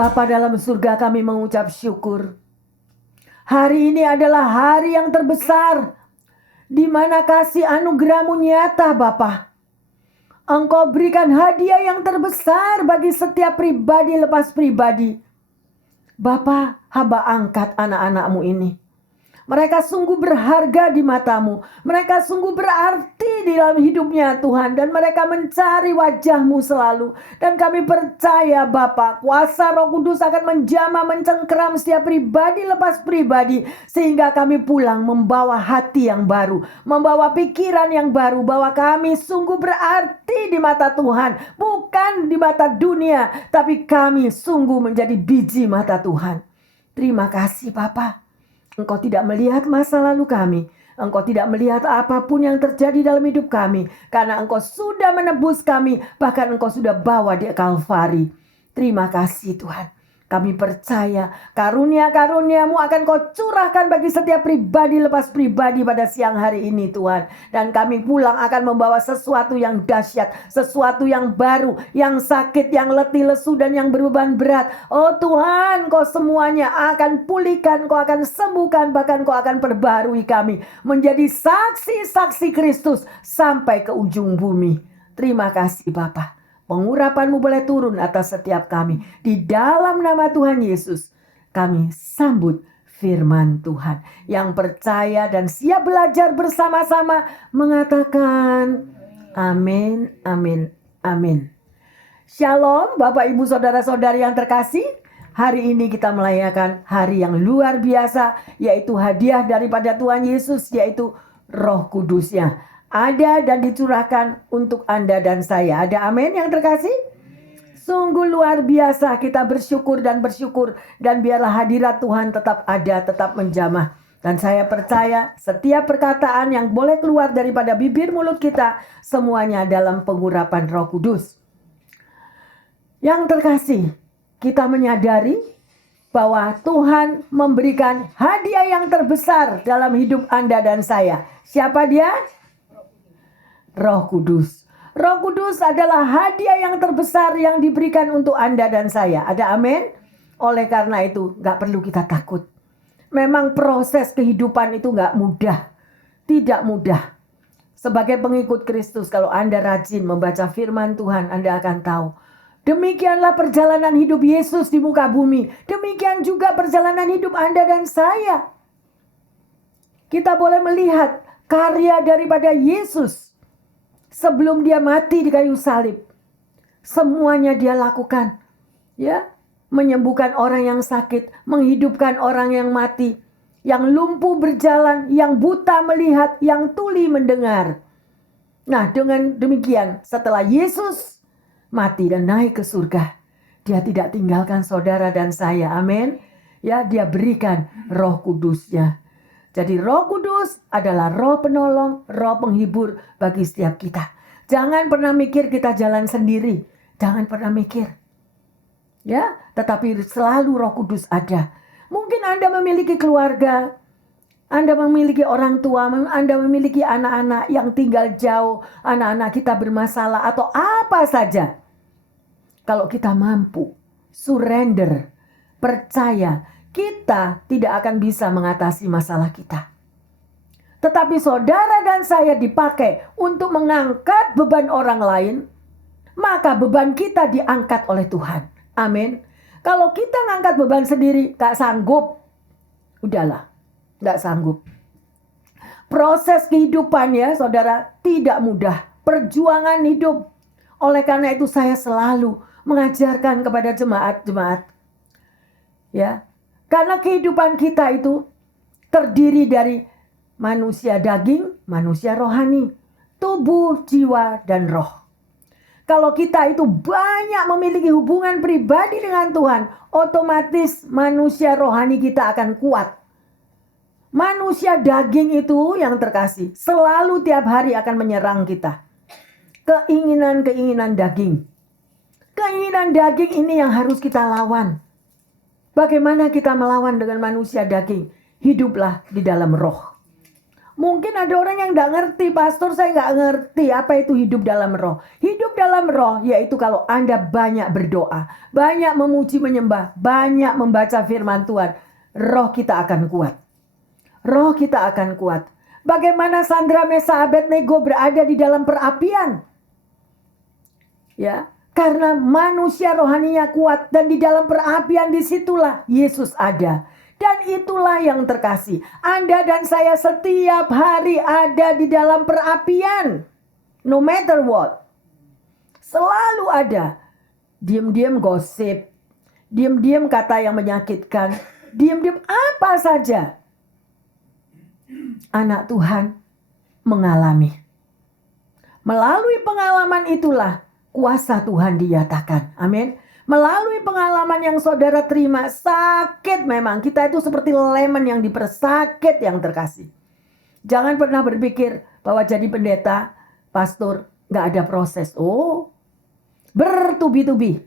Bapa dalam surga, kami mengucap syukur. Hari ini adalah hari yang terbesar, di mana kasih anugerah-Mu nyata Bapa. Engkau berikan hadiah yang terbesar bagi setiap pribadi lepas pribadi. Bapa, hamba angkat anak-anak-Mu ini. Mereka sungguh berharga di mata-Mu. Mereka sungguh berarti di dalam hidupnya Tuhan. Dan mereka mencari wajah-Mu selalu. Dan kami percaya Bapa, kuasa Roh Kudus akan menjamah, mencengkeram setiap pribadi lepas pribadi. Sehingga kami pulang membawa hati yang baru. Membawa pikiran yang baru. Bahwa kami sungguh berarti di mata Tuhan. Bukan di mata dunia. Tapi kami sungguh menjadi biji mata Tuhan. Terima kasih Bapa. Engkau tidak melihat masa lalu kami. Engkau tidak melihat apapun yang terjadi dalam hidup kami. Karena Engkau sudah menebus kami. Bahkan Engkau sudah bawa di Kalvari. Terima kasih Tuhan. Kami percaya karunia-karunia-Mu akan Kau curahkan bagi setiap pribadi lepas pribadi pada siang hari ini Tuhan. Dan kami pulang akan membawa sesuatu yang dahsyat. Sesuatu yang baru. Yang sakit, yang letih lesu dan yang berbeban berat. Oh Tuhan, Kau semuanya akan pulihkan. Kau akan sembuhkan. Bahkan Kau akan perbarui kami. Menjadi saksi-saksi Kristus sampai ke ujung bumi. Terima kasih Bapa. Pengurapan-Mu boleh turun atas setiap kami. Di dalam nama Tuhan Yesus, kami sambut firman Tuhan. Yang percaya dan siap belajar bersama-sama mengatakan amin, amin, amin. Shalom Bapak Ibu Saudara-saudari yang terkasih. Hari ini kita merayakan hari yang luar biasa, yaitu hadiah daripada Tuhan Yesus, yaitu Roh Kudusnya. Ada dan dicurahkan untuk Anda dan saya. Ada amin yang terkasih? Sungguh luar biasa, kita bersyukur dan bersyukur. Dan biarlah hadirat Tuhan tetap ada, tetap menjamah. Dan saya percaya setiap perkataan yang boleh keluar daripada bibir mulut kita, semuanya dalam pengurapan Roh Kudus. Yang terkasih, kita menyadari bahwa Tuhan memberikan hadiah yang terbesar dalam hidup Anda dan saya. Siapa dia? Roh Kudus. Roh Kudus adalah hadiah yang terbesar yang diberikan untuk Anda dan saya. Ada amin? Oleh karena itu gak perlu kita takut. Memang proses kehidupan itu gak mudah. Tidak mudah. Sebagai pengikut Kristus, kalau Anda rajin membaca firman Tuhan, Anda akan tahu. Demikianlah perjalanan hidup Yesus di muka bumi. Demikian juga perjalanan hidup Anda dan saya. Kita boleh melihat karya daripada Yesus. Sebelum dia mati di kayu salib, semuanya dia lakukan, ya, menyembuhkan orang yang sakit, menghidupkan orang yang mati, yang lumpuh berjalan, yang buta melihat, yang tuli mendengar. Nah, dengan demikian, setelah Yesus mati dan naik ke surga, dia tidak tinggalkan saudara dan saya, amin. Ya, dia berikan Roh Kudusnya. Jadi Roh Kudus adalah roh penolong, roh penghibur bagi setiap kita. Jangan pernah mikir kita jalan sendiri. Jangan pernah mikir. Ya, tetapi selalu Roh Kudus ada. Mungkin Anda memiliki keluarga, Anda memiliki orang tua, Anda memiliki anak-anak yang tinggal jauh, anak-anak kita bermasalah atau apa saja. Kalau kita mampu surrender, percaya, kita tidak akan bisa mengatasi masalah kita. Tetapi saudara dan saya dipakai untuk mengangkat beban orang lain, maka beban kita diangkat oleh Tuhan. Amin. Kalau kita ngangkat beban sendiri, gak sanggup. Udahlah, gak sanggup. Proses kehidupan ya saudara tidak mudah. Perjuangan hidup. Oleh karena itu saya selalu mengajarkan kepada jemaat-jemaat. Ya. Karena kehidupan kita itu terdiri dari manusia daging, manusia rohani, tubuh, jiwa, dan roh. Kalau kita itu banyak memiliki hubungan pribadi dengan Tuhan, otomatis manusia rohani kita akan kuat. Manusia daging itu yang terkasih, selalu tiap hari akan menyerang kita. Keinginan-keinginan daging. Keinginan daging ini yang harus kita lawan. Bagaimana kita melawan dengan manusia daging? Hiduplah di dalam roh. Mungkin ada orang yang nggak ngerti, pastor saya nggak ngerti apa itu hidup dalam roh. Hidup dalam roh yaitu kalau Anda banyak berdoa, banyak memuji menyembah, banyak membaca firman Tuhan, roh kita akan kuat. Roh kita akan kuat. Bagaimana Sandra, Mesa, Abednego berada di dalam perapian? Ya, karena manusia rohaninya kuat dan di dalam perapian disitulah Yesus ada. Dan itulah yang terkasih. Anda dan saya setiap hari ada di dalam perapian. No matter what. Selalu ada. Diam-diam gosip. Diam-diam kata yang menyakitkan. Diam-diam apa saja. Anak Tuhan mengalami. Melalui pengalaman itulah kuasa Tuhan dinyatakan. Amin. Melalui pengalaman yang saudara terima, sakit memang. Kita itu seperti lemon yang dipersakit yang terkasih. Jangan pernah berpikir bahwa jadi pendeta, pastor, gak ada proses. Oh, bertubi-tubi.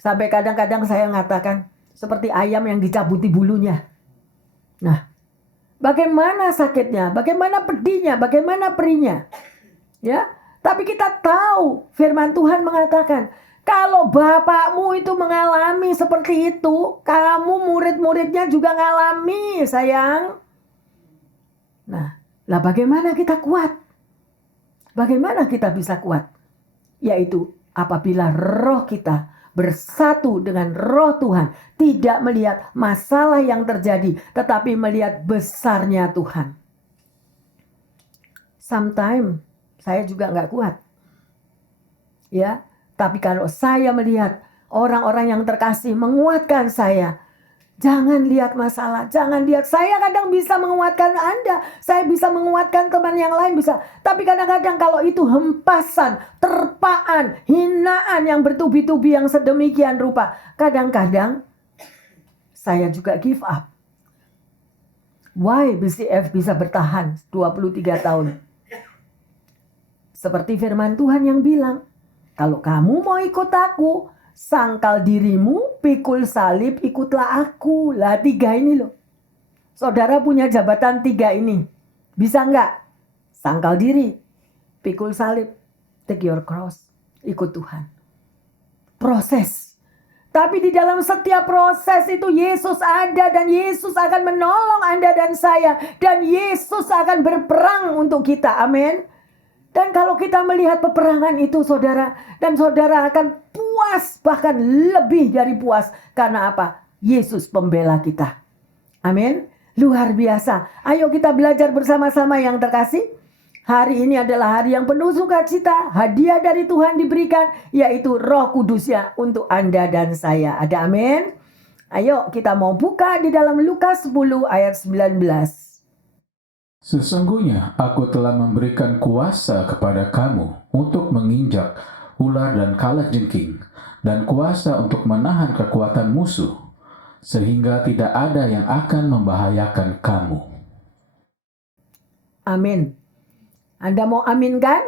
Sampai kadang-kadang saya mengatakan, seperti ayam yang dicabuti bulunya. Nah, bagaimana sakitnya, bagaimana pedihnya, bagaimana perihnya. Ya, tapi kita tahu firman Tuhan mengatakan, kalau bapakmu itu mengalami seperti itu, kamu murid-muridnya juga ngalami, sayang. Nah, lah bagaimana kita kuat? Bagaimana kita bisa kuat? Yaitu apabila roh kita bersatu dengan roh Tuhan, tidak melihat masalah yang terjadi, tetapi melihat besarnya Tuhan. Sometimes saya juga nggak kuat. Ya. Tapi kalau saya melihat orang-orang yang terkasih menguatkan saya, jangan lihat masalah, jangan lihat. Saya kadang bisa menguatkan Anda, saya bisa menguatkan teman yang lain bisa. Tapi kadang-kadang kalau itu hempasan, terpaan, hinaan yang bertubi-tubi yang sedemikian rupa, kadang-kadang saya juga give up. Why BCF bisa bertahan 23 tahun? Seperti firman Tuhan yang bilang, kalau kamu mau ikut aku, sangkal dirimu, pikul salib, ikutlah aku. Lah 3 ini loh. Saudara punya jabatan 3 ini. Bisa enggak? Sangkal diri, pikul salib, take your cross, ikut Tuhan. Proses. Tapi di dalam setiap proses itu Yesus ada dan Yesus akan menolong Anda dan saya. Dan Yesus akan berperang untuk kita. Amin. Dan kalau kita melihat peperangan itu saudara, dan saudara akan puas, bahkan lebih dari puas. Karena apa? Yesus pembela kita. Amin. Luar biasa. Ayo kita belajar bersama-sama yang terkasih. Hari ini adalah hari yang penuh sukacita. Hadiah dari Tuhan diberikan, yaitu Roh Kudusnya untuk Anda dan saya. Ada amin? Ayo kita mau buka di dalam Lukas 10 ayat 19. Sesungguhnya aku telah memberikan kuasa kepada kamu untuk menginjak ular dan kalajengking, dan kuasa untuk menahan kekuatan musuh, sehingga tidak ada yang akan membahayakan kamu. Amin. Anda mau amin kan?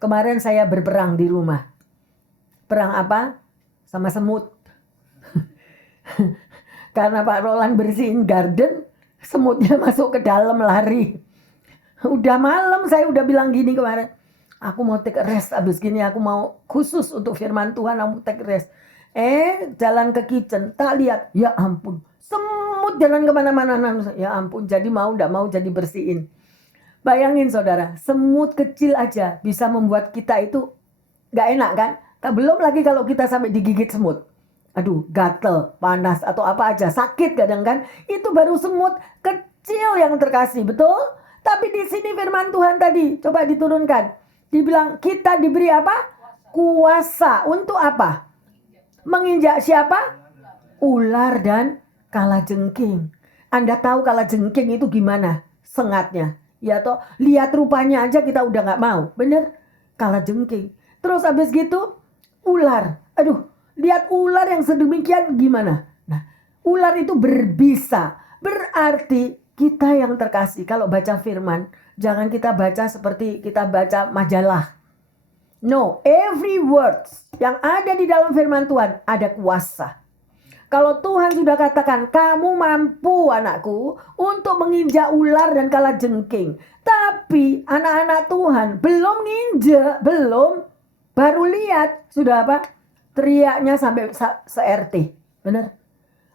Kemarin saya berperang di rumah. Perang apa? Sama semut. Karena Pak Roland bersihin garden, semutnya masuk ke dalam lari. Udah malam saya udah bilang gini kemarin. Aku mau take rest abis gini, aku mau khusus untuk firman Tuhan, aku take rest. Jalan ke kitchen, tak lihat, ya ampun. Semut jalan kemana-mana. Ya ampun, jadi mau gak mau jadi bersihin. Bayangin saudara, semut kecil aja bisa membuat kita itu gak enak kan? Belum lagi kalau kita sampai digigit semut. Aduh, gatel, panas, atau apa aja, sakit kadang kan. Itu baru semut kecil yang terkasih, betul? Tapi di sini firman Tuhan tadi, coba diturunkan. Dibilang kita diberi apa? Kuasa. Untuk apa? Menginjak siapa? Ular dan kalajengking. Anda tahu kalajengking itu gimana sengatnya? Ya toh, lihat rupanya aja kita udah gak mau. Bener? Kalajengking. Terus habis gitu, ular. Aduh, lihat ular yang sedemikian gimana? Nah, ular itu berbisa. Berarti kita yang terkasih. Kalau baca firman, jangan kita baca seperti kita baca majalah. No, every word yang ada di dalam firman Tuhan ada kuasa. Kalau Tuhan sudah katakan, kamu mampu anakku untuk menginjak ular dan kalajengking. Tapi anak-anak Tuhan belum nginjak, baru lihat, sudah apa? Teriaknya sampai se-RT. Benar?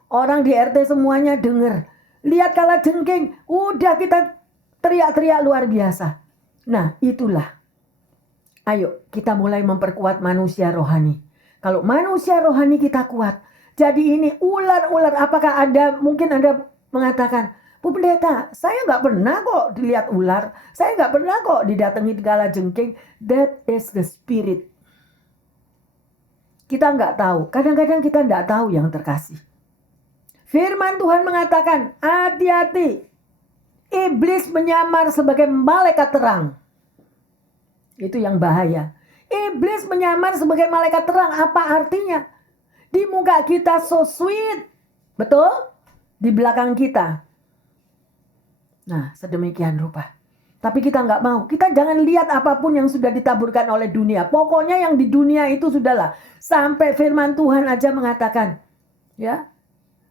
Orang di RT semuanya dengar. Lihat kalajengking, udah kita teriak-teriak luar biasa. Nah, itulah. Ayo kita mulai memperkuat manusia rohani. Kalau manusia rohani kita kuat. Jadi ini ular-ular, apakah mungkin Anda mengatakan, Bu Pendeta, saya nggak pernah kok dilihat ular. Saya nggak pernah kok didatangi kalajengking. That is the spirit. Kita nggak tahu. Kadang-kadang kita nggak tahu yang terkasih. Firman Tuhan mengatakan, hati-hati. Iblis menyamar sebagai malaikat terang. Itu yang bahaya. Iblis menyamar sebagai malaikat terang. Apa artinya? Di muka kita so sweet. Betul? Di belakang kita. Nah, sedemikian rupa. Tapi kita nggak mau. Kita jangan lihat apapun yang sudah ditaburkan oleh dunia. Pokoknya yang di dunia itu sudahlah. Sampai firman Tuhan aja mengatakan. Ya.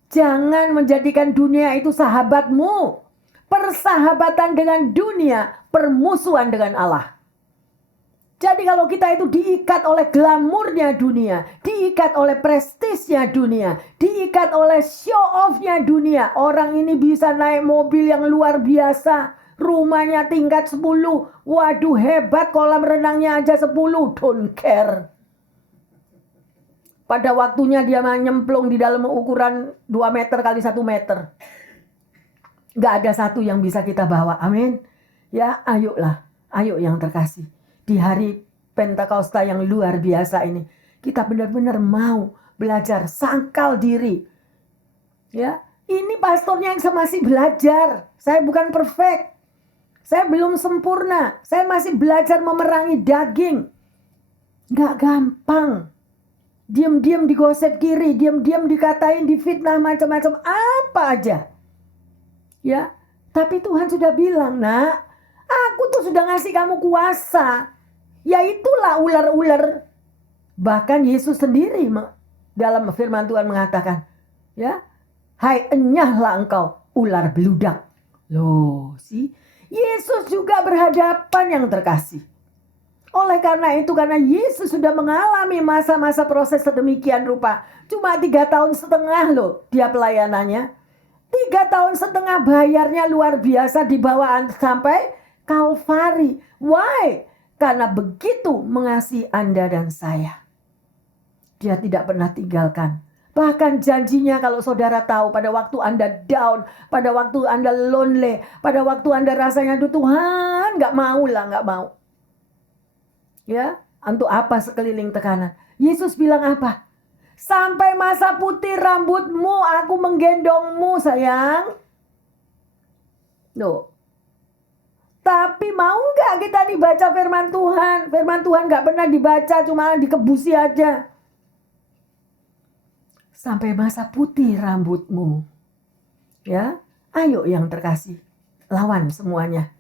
Jangan menjadikan dunia itu sahabatmu. Persahabatan dengan dunia, permusuhan dengan Allah. Jadi kalau kita itu diikat oleh glamurnya dunia, diikat oleh prestisnya dunia, diikat oleh show off-nya dunia. Orang ini bisa naik mobil yang luar biasa, rumahnya tingkat 10. Waduh hebat, kolam renangnya aja 10, don't care. Pada waktunya dia nyemplung di dalam ukuran 2 meter kali 1 meter. Gak ada satu yang bisa kita bawa. Amin. Ya, ayolah. Ayo yang terkasih. Di hari Pentakosta yang luar biasa ini. Kita benar-benar mau belajar sangkal diri. Ya, ini pastornya yang masih belajar. Saya bukan perfect. Saya belum sempurna. Saya masih belajar memerangi daging. Gak gampang. Diam-diam digosip kiri, diam-diam dikatain, difitnah macam-macam, apa aja. Ya, tapi Tuhan sudah bilang, nak, aku tuh sudah ngasih kamu kuasa. Ya itulah ular-ular. Bahkan Yesus sendiri dalam firman Tuhan mengatakan, ya, hai enyahlah engkau ular beludak. Loh, sih, Yesus juga berhadapan yang terkasih. Oleh karena itu, karena Yesus sudah mengalami masa-masa proses sedemikian rupa. Cuma 3,5 tahun loh dia pelayanannya. 3,5 tahun bayarnya luar biasa dibawa sampai Kalvari. Why? Karena begitu mengasihi Anda dan saya. Dia tidak pernah tinggalkan. Bahkan janjinya kalau saudara tahu pada waktu Anda down, pada waktu Anda lonely, pada waktu Anda rasanya aduh Tuhan gak mau. Ya, untuk apa sekeliling tekanan? Yesus bilang apa? Sampai masa putih rambutmu, aku menggendongmu sayang. Loh. Tapi mau nggak kita dibaca firman Tuhan? Firman Tuhan nggak pernah dibaca, cuma dikebusi aja. Sampai masa putih rambutmu. Ya, ayo yang terkasih. Lawan semuanya.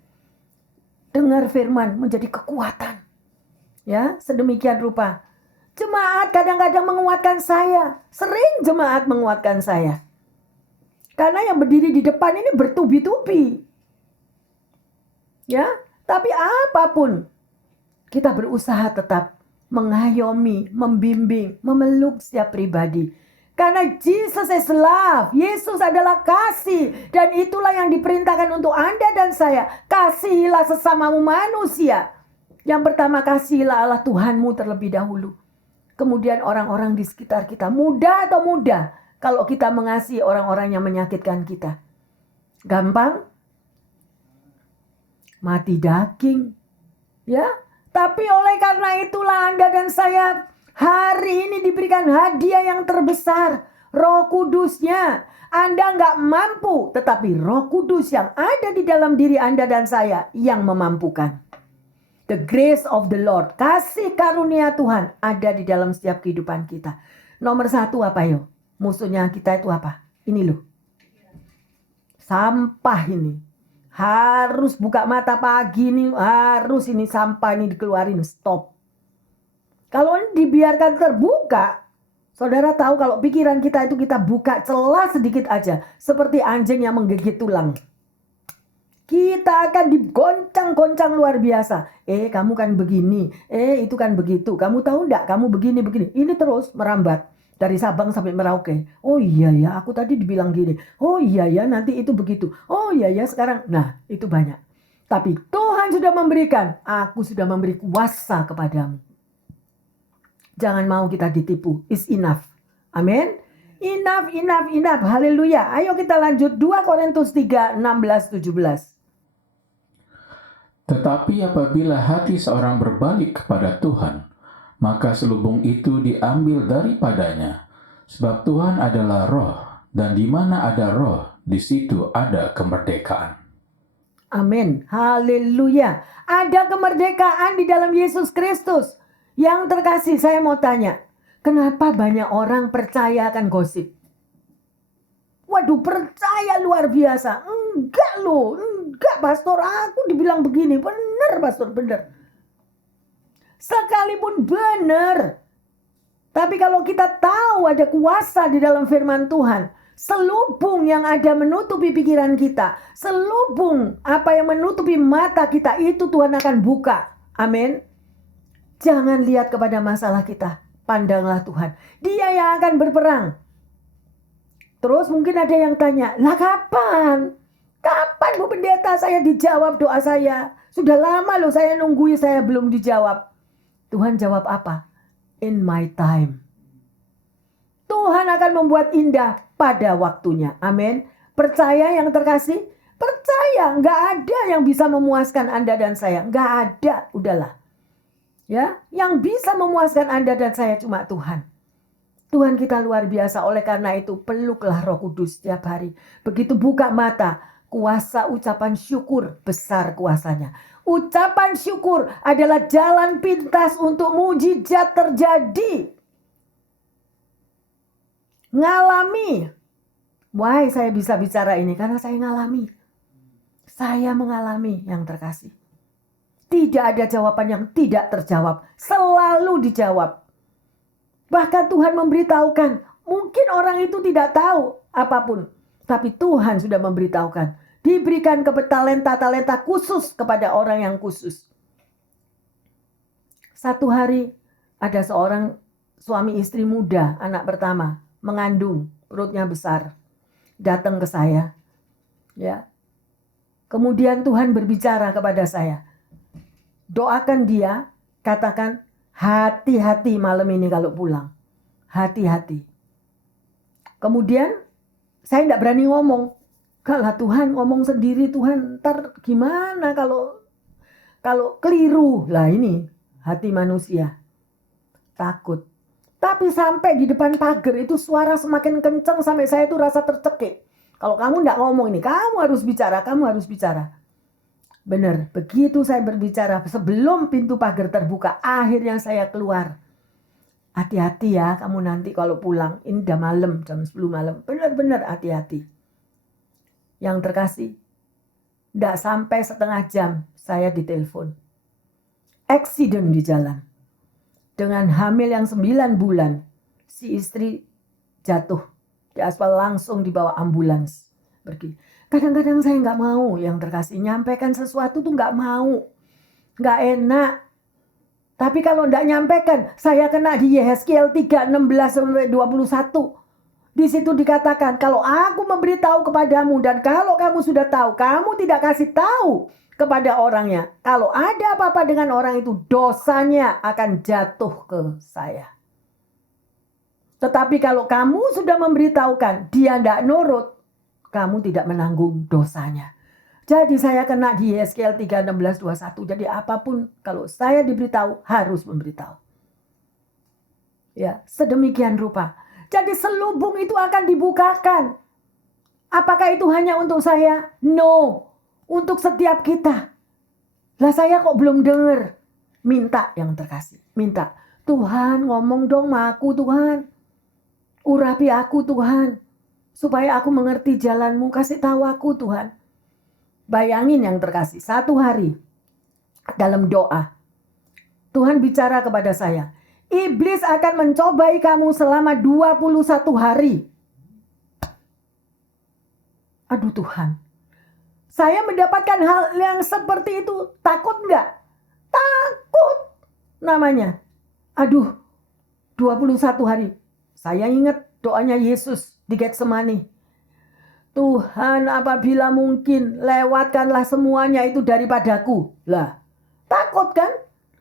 Dengar firman menjadi kekuatan. Ya, sedemikian rupa. Jemaat kadang-kadang menguatkan saya. Sering jemaat menguatkan saya. Karena yang berdiri di depan ini bertubi-tubi. Ya, tapi apapun kita berusaha tetap mengayomi, membimbing, memeluk setiap pribadi. Karena Jesus is love. Yesus adalah kasih. Dan itulah yang diperintahkan untuk Anda dan saya. Kasihilah sesamamu manusia. Yang pertama, kasihilah Allah Tuhanmu terlebih dahulu. Kemudian orang-orang di sekitar kita. Mudah atau mudah kalau kita mengasihi orang-orang yang menyakitkan kita. Gampang? Mati daging. Ya, tapi oleh karena itulah Anda dan saya hari ini diberikan hadiah yang terbesar. Roh Kudusnya. Anda nggak mampu, tetapi Roh Kudus yang ada di dalam diri Anda dan saya yang memampukan. The grace of the Lord, kasih karunia Tuhan ada di dalam setiap kehidupan kita. Nomor 1 apa yo? Musuhnya kita itu apa? Ini loh. Sampah ini. Harus buka mata pagi nih, harus ini sampah ini dikeluarin, stop. Kalau ini dibiarkan terbuka, Saudara tahu kalau pikiran kita itu kita buka celah sedikit aja, seperti anjing yang menggigit tulang. Kita akan digoncang-goncang luar biasa. Kamu kan begini, itu kan begitu. Kamu tahu enggak, kamu begini-begini. Ini terus merambat dari Sabang sampai Merauke. Oh iya ya, aku tadi dibilang gini. Oh iya ya, nanti itu begitu. Oh iya ya, sekarang. Nah, itu banyak. Tapi Tuhan sudah memberikan, aku sudah memberi kuasa kepadamu. Jangan mau kita ditipu. It's enough. Amin. Enough, enough, enough. Haleluya. Ayo kita lanjut 2 Korintus 3, 16, 17. Tetapi apabila hati seorang berbalik kepada Tuhan, maka selubung itu diambil daripadanya. Sebab Tuhan adalah roh, dan di mana ada roh, di situ ada kemerdekaan. Amin. Haleluya. Ada kemerdekaan di dalam Yesus Kristus. Yang terkasih, saya mau tanya, kenapa banyak orang percaya akan gosip? Waduh, percaya luar biasa. Enggak loh, enggak pastor, aku dibilang begini. Benar pastor, benar. Sekalipun benar. Tapi kalau kita tahu ada kuasa di dalam firman Tuhan, selubung yang ada menutupi pikiran kita, selubung apa yang menutupi mata kita, itu Tuhan akan buka. Amin. Jangan lihat kepada masalah kita. Pandanglah Tuhan. Dia yang akan berperang. Terus mungkin ada yang tanya, lah kapan? Kapan Bu Pendeta saya dijawab doa saya? Sudah lama loh saya nungguin, saya belum dijawab. Tuhan jawab apa? In my time. Tuhan akan membuat indah pada waktunya. Amin. Percaya yang terkasih? Percaya. Nggak ada yang bisa memuaskan Anda dan saya. Nggak ada. Udahlah. Ya, yang bisa memuaskan Anda dan saya cuma Tuhan. Tuhan kita luar biasa. Oleh karena itu peluklah Roh Kudus setiap hari. Begitu buka mata, kuasa ucapan syukur besar kuasanya. Ucapan syukur adalah jalan pintas untuk mujizat terjadi. Ngalami. Why saya bisa bicara ini? Karena saya ngalami. Saya mengalami yang terkasih. Tidak ada jawaban yang tidak terjawab. Selalu dijawab. Bahkan Tuhan memberitahukan. Mungkin orang itu tidak tahu apapun. Tapi Tuhan sudah memberitahukan. Diberikan talenta-talenta khusus kepada orang yang khusus. Satu hari ada seorang suami istri muda, anak pertama, mengandung, perutnya besar. Datang ke saya. Ya. Kemudian Tuhan berbicara kepada saya. Doakan dia, katakan hati-hati malam ini kalau pulang. Hati-hati. Kemudian saya tidak berani ngomong. Kalau Tuhan ngomong sendiri, Tuhan ntar gimana kalau keliru. Lah ini hati manusia. Takut. Tapi sampai di depan pagar itu suara semakin kencang sampai saya itu rasa tercekik. Kalau kamu tidak ngomong ini, kamu harus bicara, kamu harus bicara. Benar, begitu saya berbicara sebelum pintu pagar terbuka, akhirnya saya keluar. Hati-hati ya kamu nanti kalau pulang. Ini udah malam, jam 10 malam. Benar-benar hati-hati. Yang terkasih, tidak sampai setengah jam saya ditelepon. Accident di jalan. Dengan hamil yang 9 bulan, si istri jatuh di aspal, langsung dibawa ambulans. Pergi. Kadang-kadang saya nggak mau yang terkasih. Nyampaikan sesuatu tuh nggak mau. Nggak enak. Tapi kalau nggak nyampaikan, saya kena di Yehezkiel 3, 16-21. Di situ dikatakan, kalau aku memberitahu kepadamu dan kalau kamu sudah tahu, kamu tidak kasih tahu kepada orangnya. Kalau ada apa-apa dengan orang itu, dosanya akan jatuh ke saya. Tetapi kalau kamu sudah memberitahukan, dia tidak nurut, kamu tidak menanggung dosanya. Jadi saya kena di Yehezkiel 3, 16-21. Jadi apapun kalau saya diberitahu harus memberitahu. Ya, sedemikian rupa. Jadi selubung itu akan dibukakan. Apakah itu hanya untuk saya? No. Untuk setiap kita. Lah saya kok belum dengar. Minta yang terkasih. Minta. Tuhan ngomong dong sama aku Tuhan. Urapi aku Tuhan. Supaya aku mengerti jalanmu. Kasih tahu aku Tuhan. Bayangin yang terkasih. Satu hari dalam doa. Tuhan bicara kepada saya. Iblis akan mencobai kamu selama 21 hari. Aduh Tuhan, saya mendapatkan hal yang seperti itu, takut nggak? Takut namanya. Aduh, 21 hari. Saya ingat doanya Yesus di Getsemani. Tuhan, apabila mungkin lewatkanlah semuanya itu daripadaku. Lah, takut kan?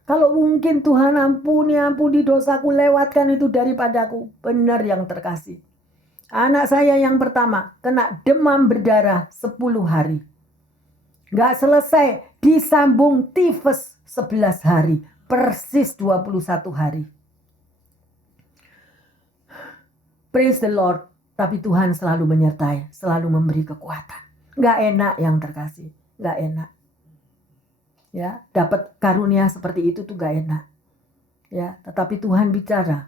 Kalau mungkin Tuhan ampuni dosaku, lewatkan itu daripadaku. Benar yang terkasih. Anak saya yang pertama kena demam berdarah 10 hari. Gak selesai, disambung tifus 11 hari. Persis 21 hari. Praise the Lord. Tapi Tuhan selalu menyertai, selalu memberi kekuatan. Gak enak yang terkasih, gak enak. Ya, dapat karunia seperti itu tuh gak enak. Ya, tetapi Tuhan bicara.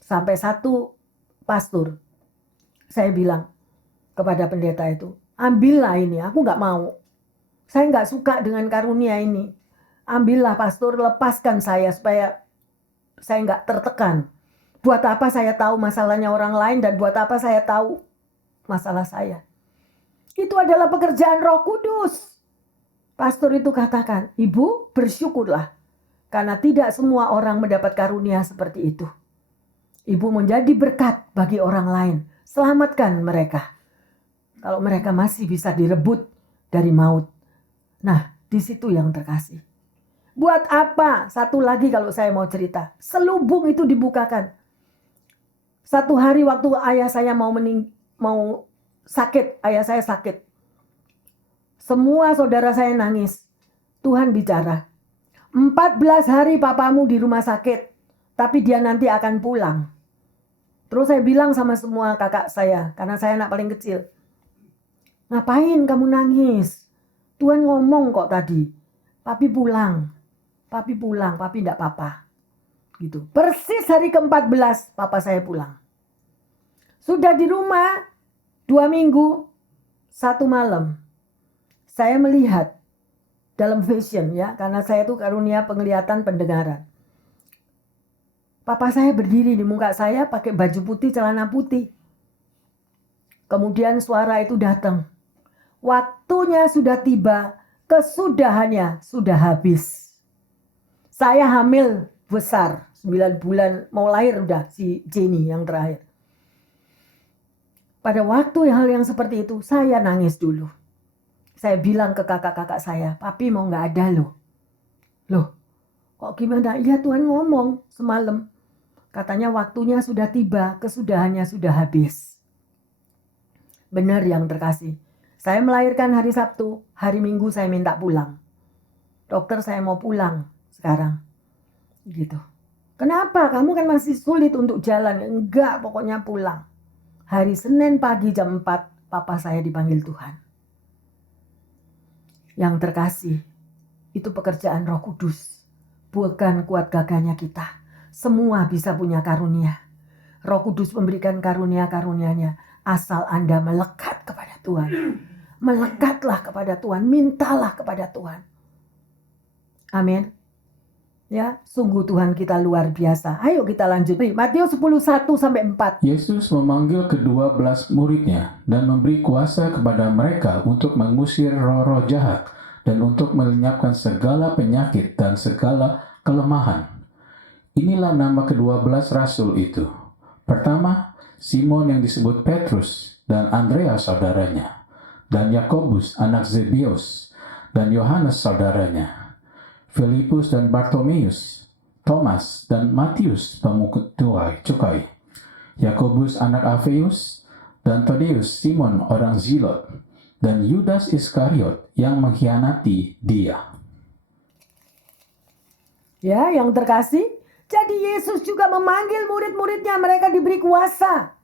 Sampai satu pastor, saya bilang kepada pendeta itu, ambillah ini, aku gak mau. Saya gak suka dengan karunia ini. Ambillah pastor, lepaskan saya supaya saya gak tertekan. Buat apa saya tahu masalahnya orang lain dan buat apa saya tahu masalah saya. Itu adalah pekerjaan Roh Kudus. Pastor itu katakan, Ibu bersyukurlah karena tidak semua orang mendapat karunia seperti itu. Ibu menjadi berkat bagi orang lain. Selamatkan mereka. Kalau mereka masih bisa direbut dari maut. Nah, di situ yang terkasih. Buat apa? Satu lagi kalau saya mau cerita. Selubung itu dibukakan. Satu hari waktu ayah saya mau sakit, ayah saya sakit. Semua saudara saya nangis. Tuhan bicara. 14 hari papamu di rumah sakit, tapi dia nanti akan pulang. Terus saya bilang sama semua kakak saya, karena saya anak paling kecil. Ngapain kamu nangis? Tuhan ngomong kok tadi. Papi pulang, papi enggak apa-apa. Gitu. Persis hari ke-14 papa saya pulang. Sudah di rumah 2 minggu, 1 malam. Saya melihat dalam vision ya, karena saya tuh karunia penglihatan pendengaran. Papa saya berdiri di muka saya pakai baju putih, celana putih. Kemudian suara itu datang. Waktunya sudah tiba, kesudahannya sudah habis. Saya hamil besar, 9 bulan mau lahir udah si Jenny yang terakhir. Pada waktu hal yang seperti itu, saya nangis dulu. Saya bilang ke kakak-kakak saya, papi mau gak ada loh. Loh, kok gimana? Iya Tuhan ngomong semalam. Katanya waktunya sudah tiba, kesudahannya sudah habis. Benar yang terkasih. Saya melahirkan hari Sabtu, hari Minggu saya minta pulang. Dokter saya mau pulang sekarang. Gitu. Kenapa? Kamu kan masih sulit untuk jalan. Enggak, pokoknya pulang. Hari Senin pagi jam 4, papa saya dipanggil Tuhan. Yang terkasih, itu pekerjaan Roh Kudus. Bukan kuat gagahnya kita. Semua bisa punya karunia. Roh Kudus memberikan karunia-karunianya. Asal Anda melekat kepada Tuhan. Melekatlah kepada Tuhan. Mintalah kepada Tuhan. Amin. Ya, sungguh Tuhan kita luar biasa. Ayo kita lanjut. Matius 10:1-4. Yesus memanggil ke-12 muridnya dan memberi kuasa kepada mereka untuk mengusir roh-roh jahat dan untuk melenyapkan segala penyakit dan segala kelemahan. Inilah nama ke-12 rasul itu. Pertama, Simon yang disebut Petrus dan Andreas saudaranya, dan Yakobus anak Zebeus dan Yohanes saudaranya, Filipus dan Bartomeus, Thomas dan Matius pemungut cukai, Yakobus anak Alfeus dan Tadeus Simon orang Zilot, dan Yudas Iskariot yang mengkhianati dia. Ya, yang terkasih, jadi Yesus juga memanggil murid-muridnya, mereka diberi kuasa.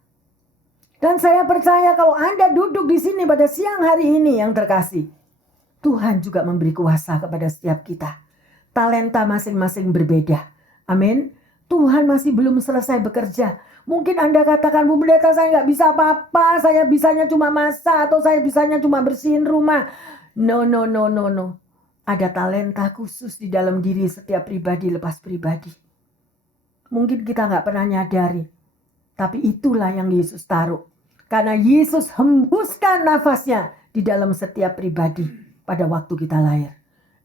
Dan saya percaya kalau Anda duduk di sini pada siang hari ini yang terkasih, Tuhan juga memberi kuasa kepada setiap kita. Talenta masing-masing berbeda. Amin. Tuhan masih belum selesai bekerja. Mungkin Anda katakan, Bu Pendeta saya nggak bisa apa-apa. Saya bisanya cuma masak atau saya bisanya cuma bersihin rumah. No. Ada talenta khusus di dalam diri setiap pribadi lepas pribadi. mungkin kita nggak pernah nyadari. Tapi itulah yang Yesus taruh. Karena Yesus hembuskan nafasnya di dalam setiap pribadi pada waktu kita lahir.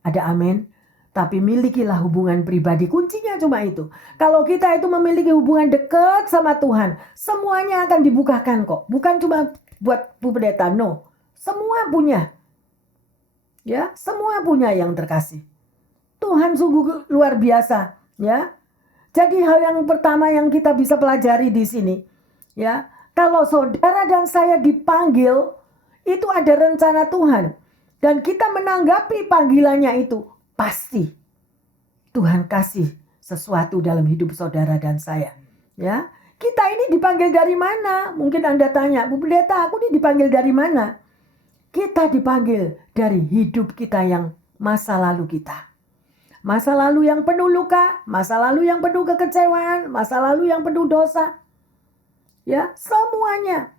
Ada amin? Tapi milikilah hubungan pribadi. Kuncinya cuma itu. Kalau kita itu memiliki hubungan dekat sama Tuhan, semuanya akan dibukakan kok. Bukan cuma buat Bu Pendeta, no. Semua punya. Ya, semua punya yang terkasih. Tuhan sungguh luar biasa, ya. Jadi hal yang pertama yang kita bisa pelajari di sini, ya, kalau saudara dan saya dipanggil, itu ada rencana Tuhan. Dan kita menanggapi panggilannya itu, pasti Tuhan kasih sesuatu dalam hidup saudara dan saya. Ya, kita ini dipanggil dari mana? Mungkin Anda tanya, Bu Pendeta, aku ini dipanggil dari mana? Kita dipanggil dari hidup kita yang masa lalu kita. Masa lalu yang penuh luka, masa lalu yang penuh kekecewaan, masa lalu yang penuh dosa. Ya, semuanya.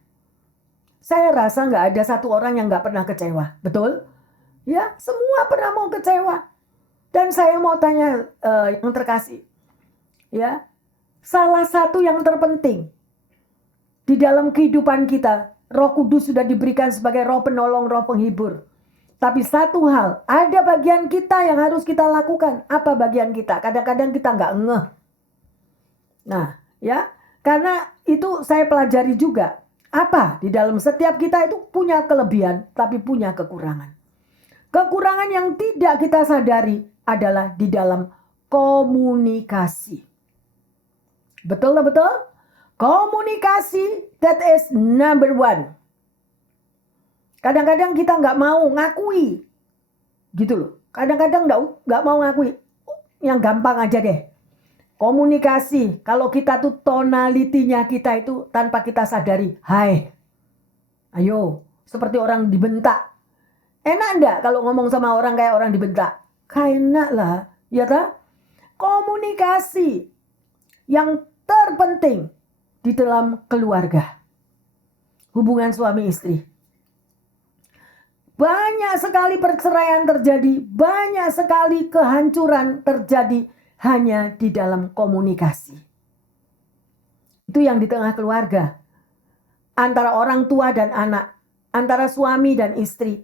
Saya rasa nggak ada satu orang yang nggak pernah kecewa, betul? Ya, semua pernah mau kecewa. Dan saya mau tanya yang terkasih, ya, salah satu yang terpenting di dalam kehidupan kita, Roh Kudus sudah diberikan sebagai roh penolong, roh penghibur. Tapi satu hal, ada bagian kita yang harus kita lakukan. Apa bagian kita? Kadang-kadang kita nggak ngeh. Nah, ya, karena itu saya pelajari juga. Apa? Di dalam setiap kita itu punya kelebihan, tapi punya kekurangan. Kekurangan yang tidak kita sadari adalah di dalam komunikasi. Betul? Komunikasi, that is number one. Kadang-kadang kita nggak mau ngakui, gitu loh. Kadang-kadang nggak mau ngakui. Yang gampang aja deh. Komunikasi, kalau kita tuh tonalitinya kita itu tanpa kita sadari, hai, ayo, seperti orang dibentak. Enak enggak kalau ngomong sama orang kayak orang dibentak? Enak lah, ya tak? Komunikasi yang terpenting di dalam keluarga, hubungan suami istri. Banyak sekali perceraian terjadi, banyak sekali kehancuran terjadi hanya di dalam komunikasi. Itu yang di tengah keluarga. Antara orang tua dan anak, antara suami dan istri,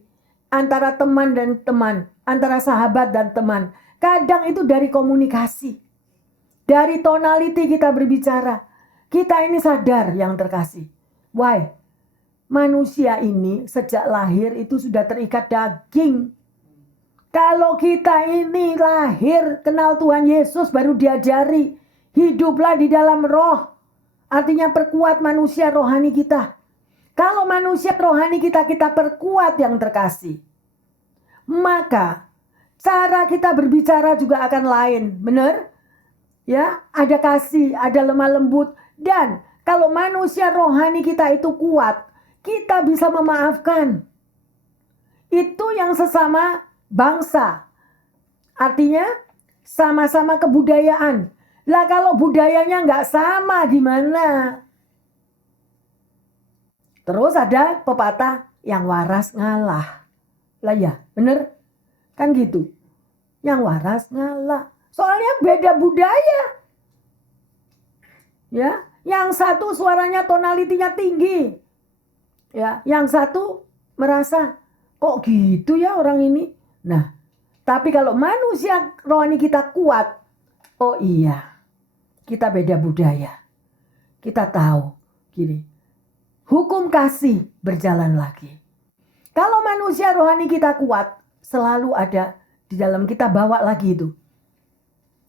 antara teman dan teman, antara sahabat dan teman. Kadang itu dari komunikasi. Dari tonality kita berbicara. Kita ini sadar yang terkasih. Why? Manusia ini sejak lahir itu sudah terikat daging. Kalau kita ini lahir kenal Tuhan Yesus baru diajari. Hiduplah di dalam roh. Artinya perkuat manusia rohani kita. Kalau manusia rohani kita perkuat yang terkasih. Maka cara kita berbicara juga akan lain. Benar? Ya, ada kasih, ada lemah lembut. Dan kalau manusia rohani kita itu kuat, kita bisa memaafkan. Itu yang sesama bangsa. Artinya sama-sama kebudayaan. Lah kalau budayanya nggak sama gimana? Terus ada pepatah yang waras ngalah. Lah ya, bener? Kan gitu. Yang waras ngalah. Soalnya beda budaya. Ya, yang satu suaranya tonalitinya tinggi. Ya, yang satu merasa kok gitu ya orang ini. Nah, tapi kalau manusia rohani kita kuat, oh iya, kita beda budaya. Kita tahu gini, hukum kasih berjalan lagi. Kalau manusia rohani kita kuat, selalu ada di dalam kita bawa lagi itu.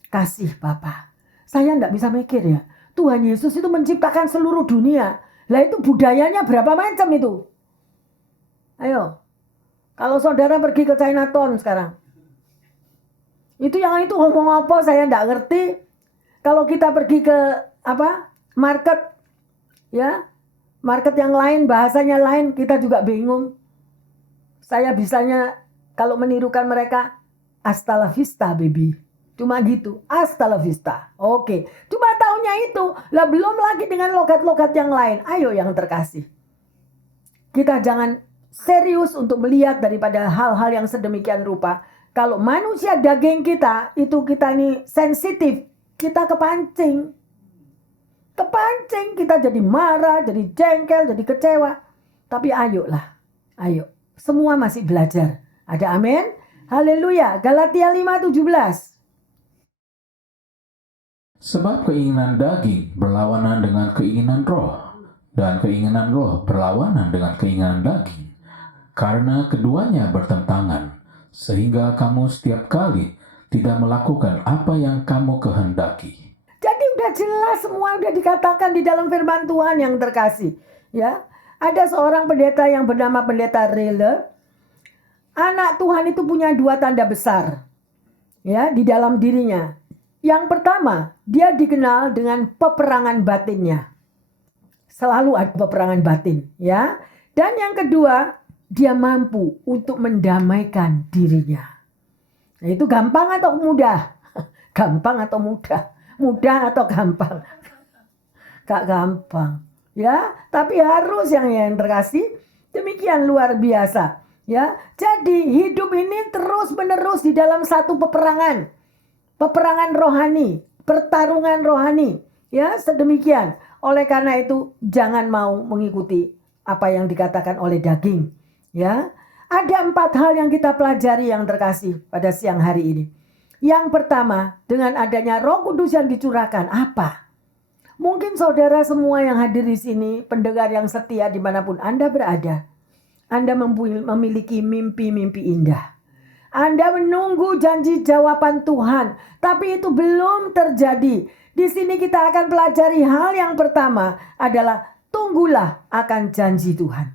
Kasih Bapa. Saya enggak bisa mikir ya, Tuhan Yesus itu menciptakan seluruh dunia. Lah itu budayanya berapa macam itu? Ayo. Kalau saudara pergi ke Chinatown sekarang. Itu yang itu ngomong apa saya enggak ngerti. Kalau kita pergi ke market ya, market yang lain bahasanya lain, kita juga bingung. Saya bisanya kalau menirukan mereka, hasta la vista baby. Cuma gitu, hasta la vista. Oke, cuma taunya itu. Lah belum lagi dengan logat-logat yang lain. Ayo yang terkasih. Kita jangan serius untuk melihat daripada hal-hal yang sedemikian rupa. Kalau manusia daging kita, itu kita ini sensitif. Kita kepancing. kepancing, kita jadi marah, jadi jengkel, jadi kecewa. Tapi ayolah, ayo. Semua masih belajar. Ada amin? Haleluya. Galatia 5:17. Sebab keinginan daging berlawanan dengan keinginan roh, dan keinginan roh berlawanan dengan keinginan daging. Karena keduanya bertentangan, sehingga kamu setiap kali tidak melakukan apa yang kamu kehendaki. Jadi udah jelas, semua udah dikatakan di dalam firman Tuhan yang terkasih. Ya, ada seorang pendeta yang bernama Pendeta Rele. Anak Tuhan itu punya 2 tanda besar, ya, di dalam dirinya. Yang pertama, dia dikenal dengan peperangan batinnya. Selalu ada peperangan batin, ya. Dan yang kedua, dia mampu untuk mendamaikan dirinya. Nah, itu gampang atau mudah? Gampang atau mudah? Mudah atau gampang? Gak gampang, ya. Tapi harus yang terkasih, demikian luar biasa, ya. Jadi hidup ini terus menerus di dalam satu peperangan. Peperangan rohani, pertarungan rohani, ya, sedemikian. Oleh karena itu jangan mau mengikuti apa yang dikatakan oleh daging, ya. Ada 4 hal yang kita pelajari yang terkasih pada siang hari ini. Yang pertama, dengan adanya Roh Kudus yang dicurahkan, apa? Mungkin saudara semua yang hadir di sini, pendengar yang setia dimanapun Anda berada, Anda memiliki mimpi-mimpi indah. Anda menunggu janji jawaban Tuhan, tapi itu belum terjadi. Di sini kita akan pelajari hal yang pertama adalah tunggulah akan janji Tuhan.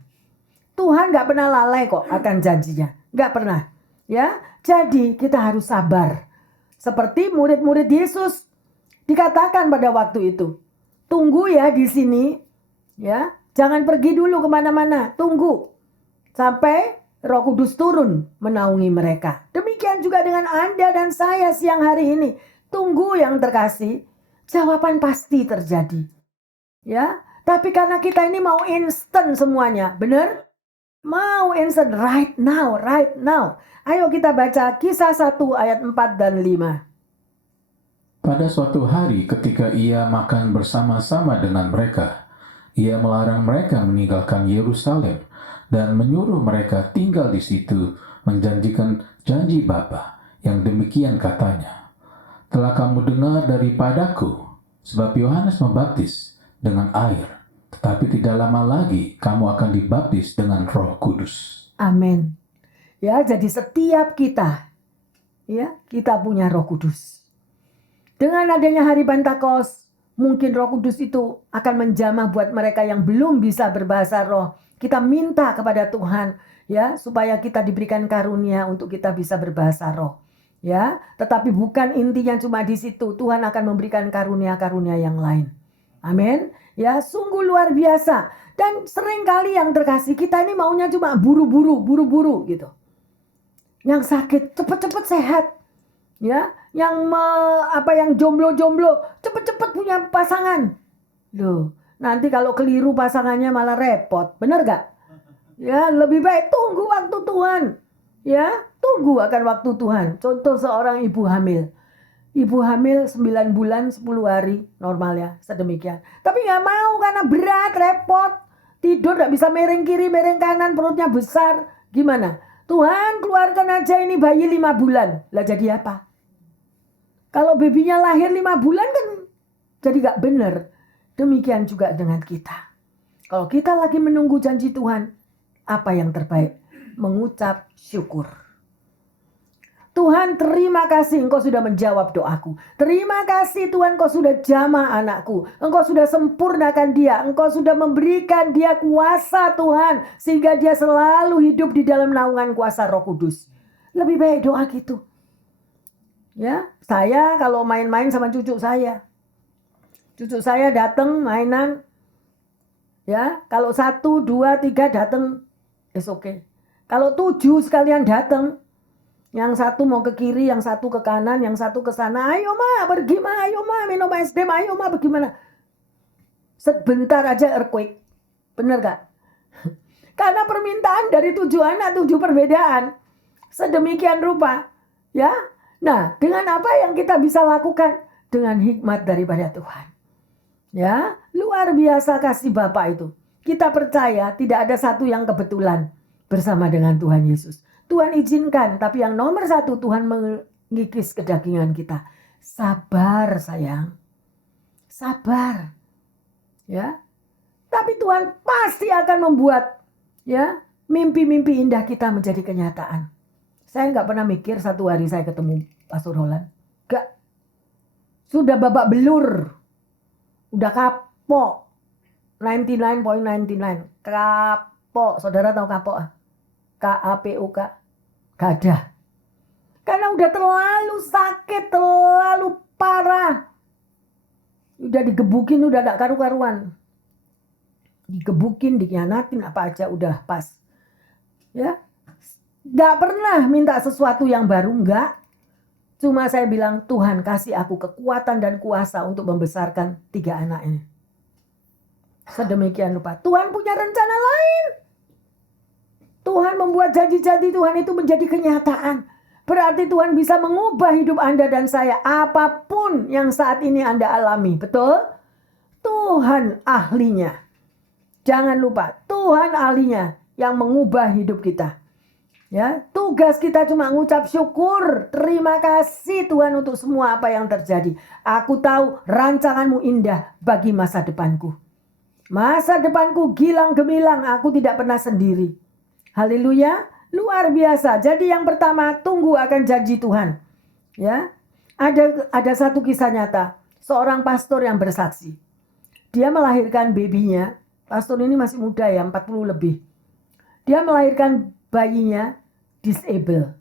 Tuhan gak pernah lalai kok akan janjinya, gak pernah. Ya, jadi kita harus sabar. Seperti murid-murid Yesus dikatakan pada waktu itu, tunggu ya di sini, ya, jangan pergi dulu kemana-mana, tunggu sampai Roh Kudus turun menaungi mereka. Demikian juga dengan Anda dan saya siang hari ini. Tunggu yang terkasih, jawaban pasti terjadi. Ya, tapi karena kita ini mau instan semuanya, benar? Mau instan, right now, right now. Ayo kita baca Kisah 1 ayat 4 dan 5. Pada suatu hari ketika ia makan bersama-sama dengan mereka, ia melarang mereka meninggalkan Yerusalem dan menyuruh mereka tinggal di situ, menjanjikan janji Bapa yang demikian katanya. Telah kamu dengar daripadaku, sebab Yohanes membaptis dengan air, tetapi tidak lama lagi kamu akan dibaptis dengan Roh Kudus. Amin. Ya, jadi setiap kita, ya, kita punya Roh Kudus. Dengan adanya hari Pentakos, mungkin Roh Kudus itu akan menjamah buat mereka yang belum bisa berbahasa roh. Kita minta kepada Tuhan, ya, supaya kita diberikan karunia untuk kita bisa berbahasa roh, ya. Tetapi bukan intinya cuma di situ. Tuhan akan memberikan karunia-karunia yang lain. Amin. Ya, sungguh luar biasa. Dan seringkali yang terkasih, kita ini maunya cuma buru-buru gitu. Yang sakit cepet-cepet sehat, ya. Yang jomblo-jomblo cepet-cepet punya pasangan. Loh, nanti kalau keliru pasangannya malah repot. Benar gak? Ya, lebih baik tunggu waktu Tuhan. Ya, tunggu akan waktu Tuhan. Contoh seorang ibu hamil. Ibu hamil 9 bulan 10 hari normal ya, sedemikian. Tapi gak mau karena berat, repot. Tidur gak bisa miring kiri, miring kanan, perutnya besar. Gimana? Tuhan keluarkan aja ini bayi 5 bulan. Lah jadi apa? Kalau babynya lahir 5 bulan kan jadi gak benar. Demikian juga dengan kita. Kalau kita lagi menunggu janji Tuhan, apa yang terbaik? Mengucap syukur. Tuhan, terima kasih Engkau sudah menjawab doaku. Terima kasih Tuhan, Engkau sudah jamah anakku. Engkau sudah sempurnakan dia. Engkau sudah memberikan dia kuasa Tuhan. Sehingga dia selalu hidup di dalam naungan kuasa Roh Kudus. Lebih baik doa gitu. Ya, saya kalau main-main sama cucu saya. Cucu saya datang mainan. Ya, kalau 1, 2, 3 datang, it's okay. Kalau 7 sekalian datang, yang satu mau ke kiri, yang satu ke kanan, yang satu ke sana. Ayo ma, pergi ma, ayo ma, minum es krim, ayo ma, bagaimana? Sebentar aja earthquake. Bener gak? Karena permintaan dari 7 anak, 7 perbedaan. Sedemikian rupa. Ya. Nah, dengan apa yang kita bisa lakukan? Dengan hikmat daripada Tuhan. Ya, luar biasa kasih Bapa itu. Kita percaya tidak ada satu yang kebetulan bersama dengan Tuhan Yesus. Tuhan izinkan, tapi yang nomor satu Tuhan mengikis kedagingan kita. Sabar sayang. Sabar. Ya. Tapi Tuhan pasti akan membuat ya mimpi-mimpi indah kita menjadi kenyataan. Saya nggak pernah mikir satu hari saya ketemu Pastor Roland. Nggak. Sudah babak belur. Udah kapok. 99.99. Kapok. Saudara tahu kapok? KAPOK. Gak ada. Karena udah terlalu sakit, terlalu parah. Udah digebukin, udah gak karu-karuan. Digebukin, dikhianatin, apa aja udah pas. Ya, gak pernah minta sesuatu yang baru, enggak. Cuma saya bilang, Tuhan kasih aku kekuatan dan kuasa untuk membesarkan 3 anak ini. Sedemikian rupa. Tuhan punya rencana lain. Tuhan membuat janji-janji Tuhan itu menjadi kenyataan. Berarti Tuhan bisa mengubah hidup Anda dan saya. Apapun yang saat ini Anda alami. Betul? Tuhan ahlinya. Jangan lupa, Tuhan ahlinya yang mengubah hidup kita. Ya, tugas kita cuma ngucap syukur. Terima kasih Tuhan untuk semua apa yang terjadi. Aku tahu rancanganmu indah bagi masa depanku. Masa depanku gilang gemilang, aku tidak pernah sendiri. Haleluya, luar biasa. Jadi yang pertama, tunggu akan janji Tuhan. Ya, ada satu kisah nyata, seorang pastor yang bersaksi. Dia melahirkan babynya. Pastor ini masih muda ya, 40 lebih. Dia melahirkan bayinya disable.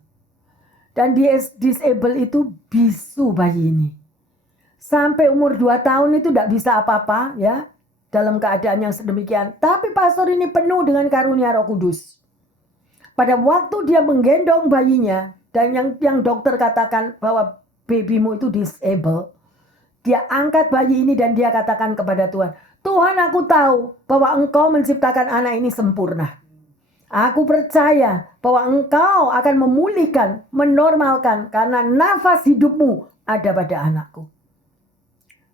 Dan dia disable itu bisu bayi ini. Sampai umur 2 tahun itu tidak bisa apa-apa ya. Dalam keadaan yang sedemikian. Tapi pastor ini penuh dengan karunia Roh Kudus. Pada waktu dia menggendong bayinya. Dan yang dokter katakan bahwa babymu itu disable. Dia angkat bayi ini dan dia katakan kepada Tuhan. Tuhan, aku tahu bahwa Engkau menciptakan anak ini sempurna. Aku percaya bahwa Engkau akan memulihkan, menormalkan karena nafas hidupmu ada pada anakku.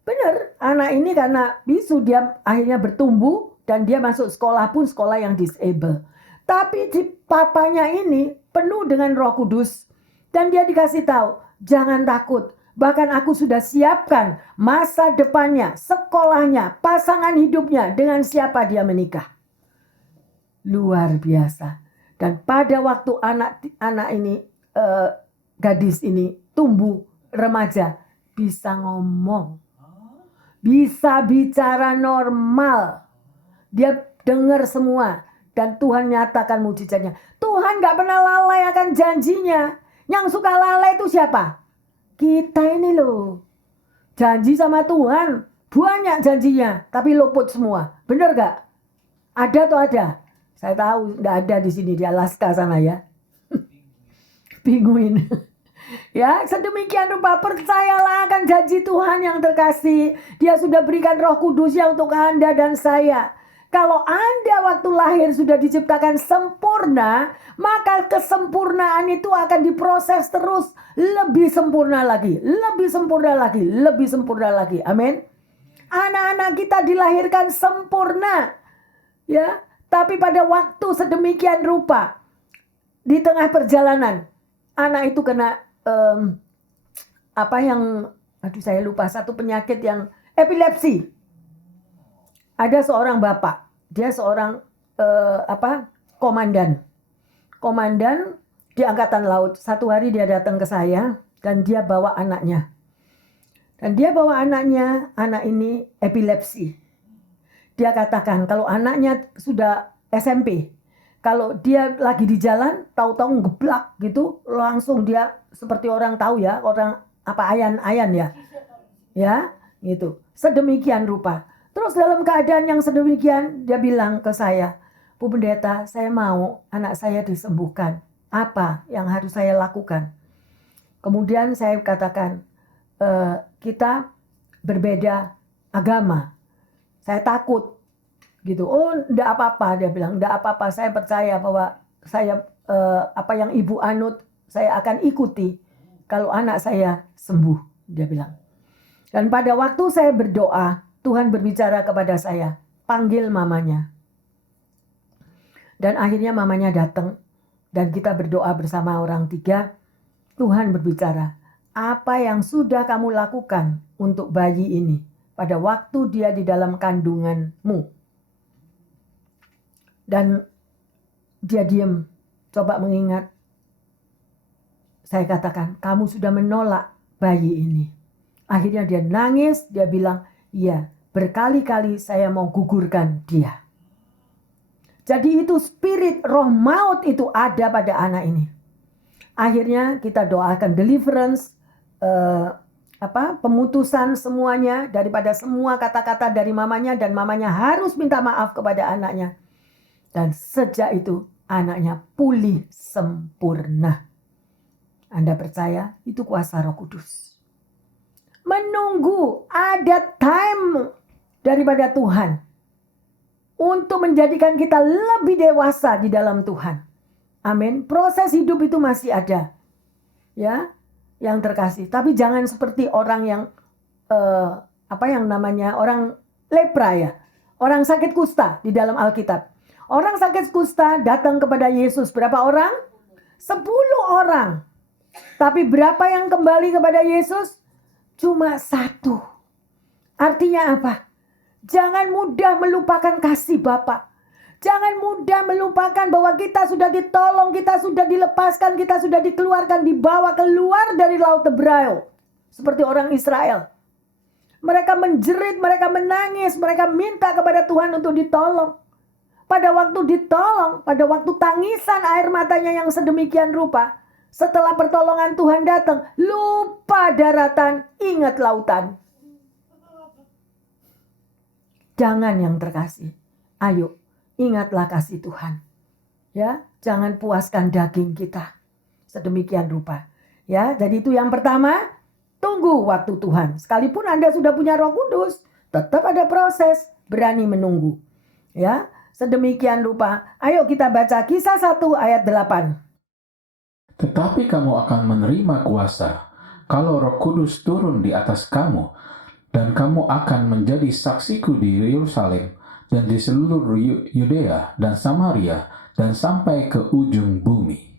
Benar, anak ini karena bisu dia akhirnya bertumbuh dan dia masuk sekolah pun sekolah yang disable. Tapi di papanya ini penuh dengan Roh Kudus dan dia dikasih tahu, jangan takut. Bahkan aku sudah siapkan masa depannya, sekolahnya, pasangan hidupnya dengan siapa dia menikah. Luar biasa. Dan pada waktu anak ini, gadis ini tumbuh remaja, bisa ngomong. Bisa bicara normal. Dia dengar semua. Dan Tuhan nyatakan mujizatnya. Tuhan gak pernah lalai akan janjinya. Yang suka lalai itu siapa? Kita ini loh. Janji sama Tuhan. Banyak janjinya. Tapi luput semua. Bener gak? Ada atau ada? Saya tahu gak ada di sini. Di Alaska sana ya. Pinguin. Ya, sedemikian rupa percayalah akan janji Tuhan yang terkasih. Dia sudah berikan Roh Kudusnya untuk Anda dan saya. Kalau Anda waktu lahir sudah diciptakan sempurna, maka kesempurnaan itu akan diproses terus. Lebih sempurna lagi, lebih sempurna lagi, lebih sempurna lagi. Amin. Anak-anak kita dilahirkan sempurna. Ya, tapi pada waktu sedemikian rupa, di tengah perjalanan, anak itu kena saya lupa, satu penyakit yang epilepsi. Ada seorang bapak, dia seorang komandan di angkatan laut. Satu hari dia datang ke saya dan dia bawa anaknya. Anak ini epilepsi. Dia katakan kalau anaknya sudah SMP, kalau dia lagi di jalan, tahu-tahu ngeblak gitu, langsung dia seperti orang tahu ya, orang ayan-ayan ya. Ya, gitu. Sedemikian rupa. Terus dalam keadaan yang sedemikian, dia bilang ke saya, Bu Pendeta, saya mau anak saya disembuhkan. Apa yang harus saya lakukan? Kemudian saya katakan, kita berbeda agama. Saya takut. Gitu. Oh, enggak apa-apa, dia bilang. Enggak apa-apa, saya percaya bahwa saya apa yang Ibu anut, saya akan ikuti kalau anak saya sembuh, dia bilang. Dan pada waktu saya berdoa, Tuhan berbicara kepada saya, panggil mamanya. Dan akhirnya mamanya datang dan kita berdoa bersama orang 3. Tuhan berbicara, apa yang sudah kamu lakukan untuk bayi ini pada waktu dia di dalam kandunganmu? Dan dia diam, coba mengingat. Saya katakan, kamu sudah menolak bayi ini. Akhirnya dia nangis, dia bilang, iya, berkali-kali saya mau gugurkan dia. Jadi itu spirit roh maut itu ada pada anak ini. Akhirnya kita doakan deliverance, pemutusan semuanya daripada semua kata-kata dari mamanya, dan mamanya harus minta maaf kepada anaknya. Dan sejak itu anaknya pulih sempurna. Anda percaya? Itu kuasa Roh Kudus. Menunggu, ada time daripada Tuhan untuk menjadikan kita lebih dewasa di dalam Tuhan. Amin. Proses hidup itu masih ada. Ya, yang terkasih. Tapi jangan seperti orang yang orang lepra ya. Orang sakit kusta di dalam Alkitab. Orang sakit kusta datang kepada Yesus. Berapa orang? 10 orang. Tapi berapa yang kembali kepada Yesus? Cuma 1. Artinya apa? Jangan mudah melupakan kasih Bapa. Jangan mudah melupakan bahwa kita sudah ditolong, kita sudah dilepaskan, kita sudah dikeluarkan, dibawa keluar dari Laut Tebrail. Seperti orang Israel. Mereka menjerit, mereka menangis, mereka minta kepada Tuhan untuk ditolong. Pada waktu ditolong, pada waktu tangisan air matanya yang sedemikian rupa, setelah pertolongan Tuhan datang, lupa daratan, ingat lautan. Jangan yang terkasih, ayo ingatlah kasih Tuhan. Ya, jangan puaskan daging kita sedemikian rupa. Ya, jadi itu yang pertama, tunggu waktu Tuhan. Sekalipun Anda sudah punya Roh Kudus, tetap ada proses, berani menunggu. Ya, sedemikian rupa. Ayo kita baca Kisah 1 ayat 8. Tetapi kamu akan menerima kuasa kalau Roh Kudus turun di atas kamu, dan kamu akan menjadi saksiku di Yerusalem dan di seluruh Yudea dan Samaria dan sampai ke ujung bumi.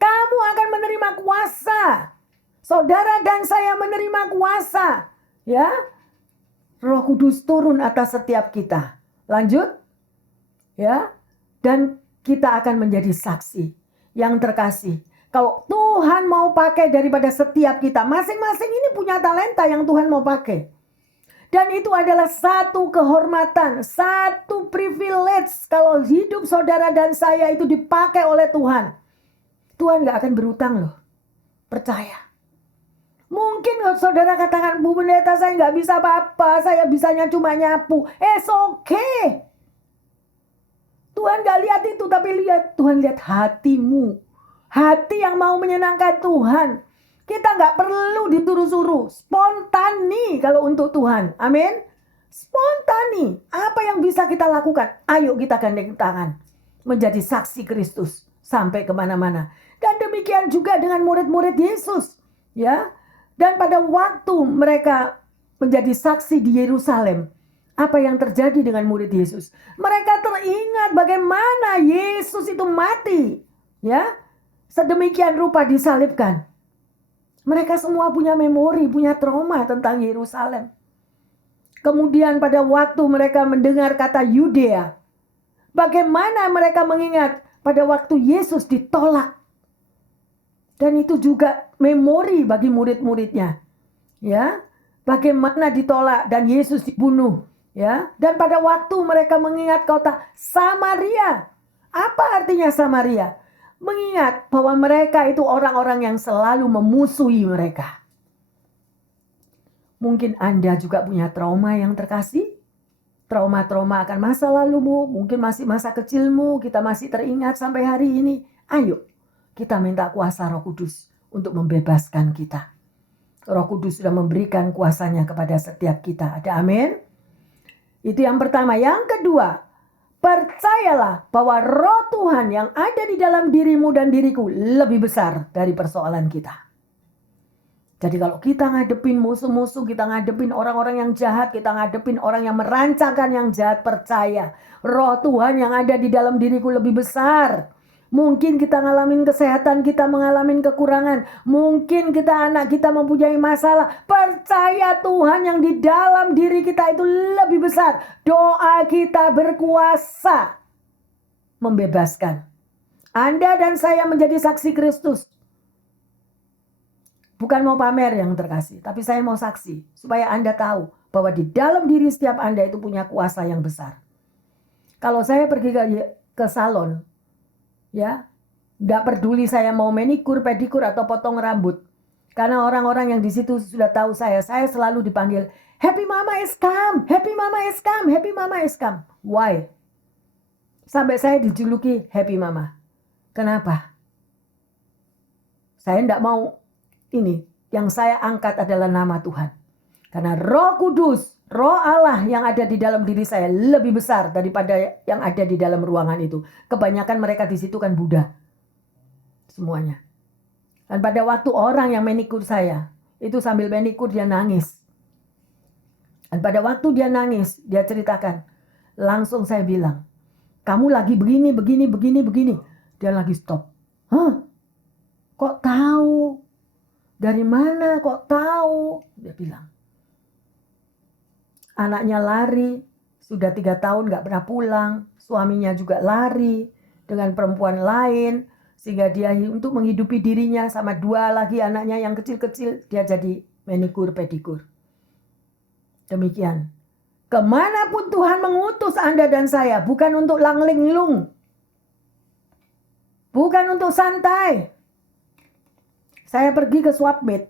Kamu akan menerima kuasa. Saudara dan saya menerima kuasa. Ya, Roh Kudus turun atas setiap kita. Lanjut. Ya, dan kita akan menjadi saksi yang terkasih. Kalau Tuhan mau pakai daripada setiap kita, masing-masing ini punya talenta yang Tuhan mau pakai. Dan itu adalah satu kehormatan, satu privilege kalau hidup saudara dan saya itu dipakai oleh Tuhan. Tuhan gak akan berutang loh. Percaya. Mungkin saudara katakan, Bu Pendeta saya gak bisa apa-apa, saya bisanya cuma nyapu. It's okay. Tuhan gak lihat itu, tapi Tuhan lihat hatimu. Hati yang mau menyenangkan Tuhan. Kita gak perlu dituruh-suruh. Spontani kalau untuk Tuhan. Amin. Spontani. Apa yang bisa kita lakukan? Ayo kita gandeng tangan. Menjadi saksi Kristus. Sampai kemana-mana. Dan demikian juga dengan murid-murid Yesus. Ya. Dan pada waktu mereka menjadi saksi di Yerusalem. Apa yang terjadi dengan murid Yesus? Mereka teringat bagaimana Yesus itu mati. Ya. Sedemikian rupa disalibkan. Mereka semua punya memori, punya trauma tentang Yerusalem. Kemudian pada waktu mereka mendengar kata Yudea, bagaimana mereka mengingat pada waktu Yesus ditolak. Dan itu juga memori bagi murid-muridnya. Ya, bagaimana ditolak dan Yesus dibunuh. Ya, dan pada waktu mereka mengingat kota Samaria. Apa artinya Samaria? Mengingat bahwa mereka itu orang-orang yang selalu memusuhi mereka. Mungkin Anda juga punya trauma yang terkasih. Trauma-trauma akan masa lalumu, mungkin masih masa kecilmu, kita masih teringat sampai hari ini. Ayo, kita minta kuasa Roh Kudus untuk membebaskan kita. Roh Kudus sudah memberikan kuasanya kepada setiap kita. Ada amin? Itu yang pertama. Yang kedua, percayalah bahwa Roh Tuhan yang ada di dalam dirimu dan diriku lebih besar dari persoalan kita. Jadi kalau kita ngadepin musuh-musuh, kita ngadepin orang-orang yang jahat, kita ngadepin orang yang merancangkan yang jahat, percaya roh Tuhan yang ada di dalam diriku lebih besar. Mungkin kita ngalamin kesehatan, kita mengalami kekurangan. Mungkin anak kita mempunyai masalah. Percaya Tuhan yang di dalam diri kita itu lebih besar. Doa kita berkuasa membebaskan. Anda dan saya menjadi saksi Kristus. Bukan mau pamer yang terkasih, tapi saya mau saksi. Supaya Anda tahu bahwa di dalam diri setiap Anda itu punya kuasa yang besar. Kalau saya pergi ke salon, ya, nggak peduli saya mau manikur, pedikur atau potong rambut, karena orang-orang yang di situ sudah tahu saya selalu dipanggil Happy Mama is come, Happy Mama is come, Happy Mama is come. Why? Sampai saya dijuluki Happy Mama. Kenapa? Saya nggak mau ini. Yang saya angkat adalah nama Tuhan. Karena Roh Kudus, Roh Allah yang ada di dalam diri saya lebih besar daripada yang ada di dalam ruangan itu. Kebanyakan mereka di situ kan Buddha. Semuanya. Dan pada waktu orang yang manikur saya, itu sambil manikur dia nangis. Dan pada waktu dia nangis, dia ceritakan. Langsung saya bilang, kamu lagi begini. Dia lagi stop. Hah? Kok tahu? Dari mana kok tahu? Dia bilang. Anaknya lari, sudah 3 tahun gak pernah pulang. Suaminya juga lari dengan perempuan lain. Sehingga dia untuk menghidupi dirinya sama 2 lagi anaknya yang kecil-kecil. Dia jadi manikur, pedikur. Demikian. Kemanapun Tuhan mengutus Anda dan saya. Bukan untuk langlinglung. Bukan untuk santai. Saya pergi ke swapmeet.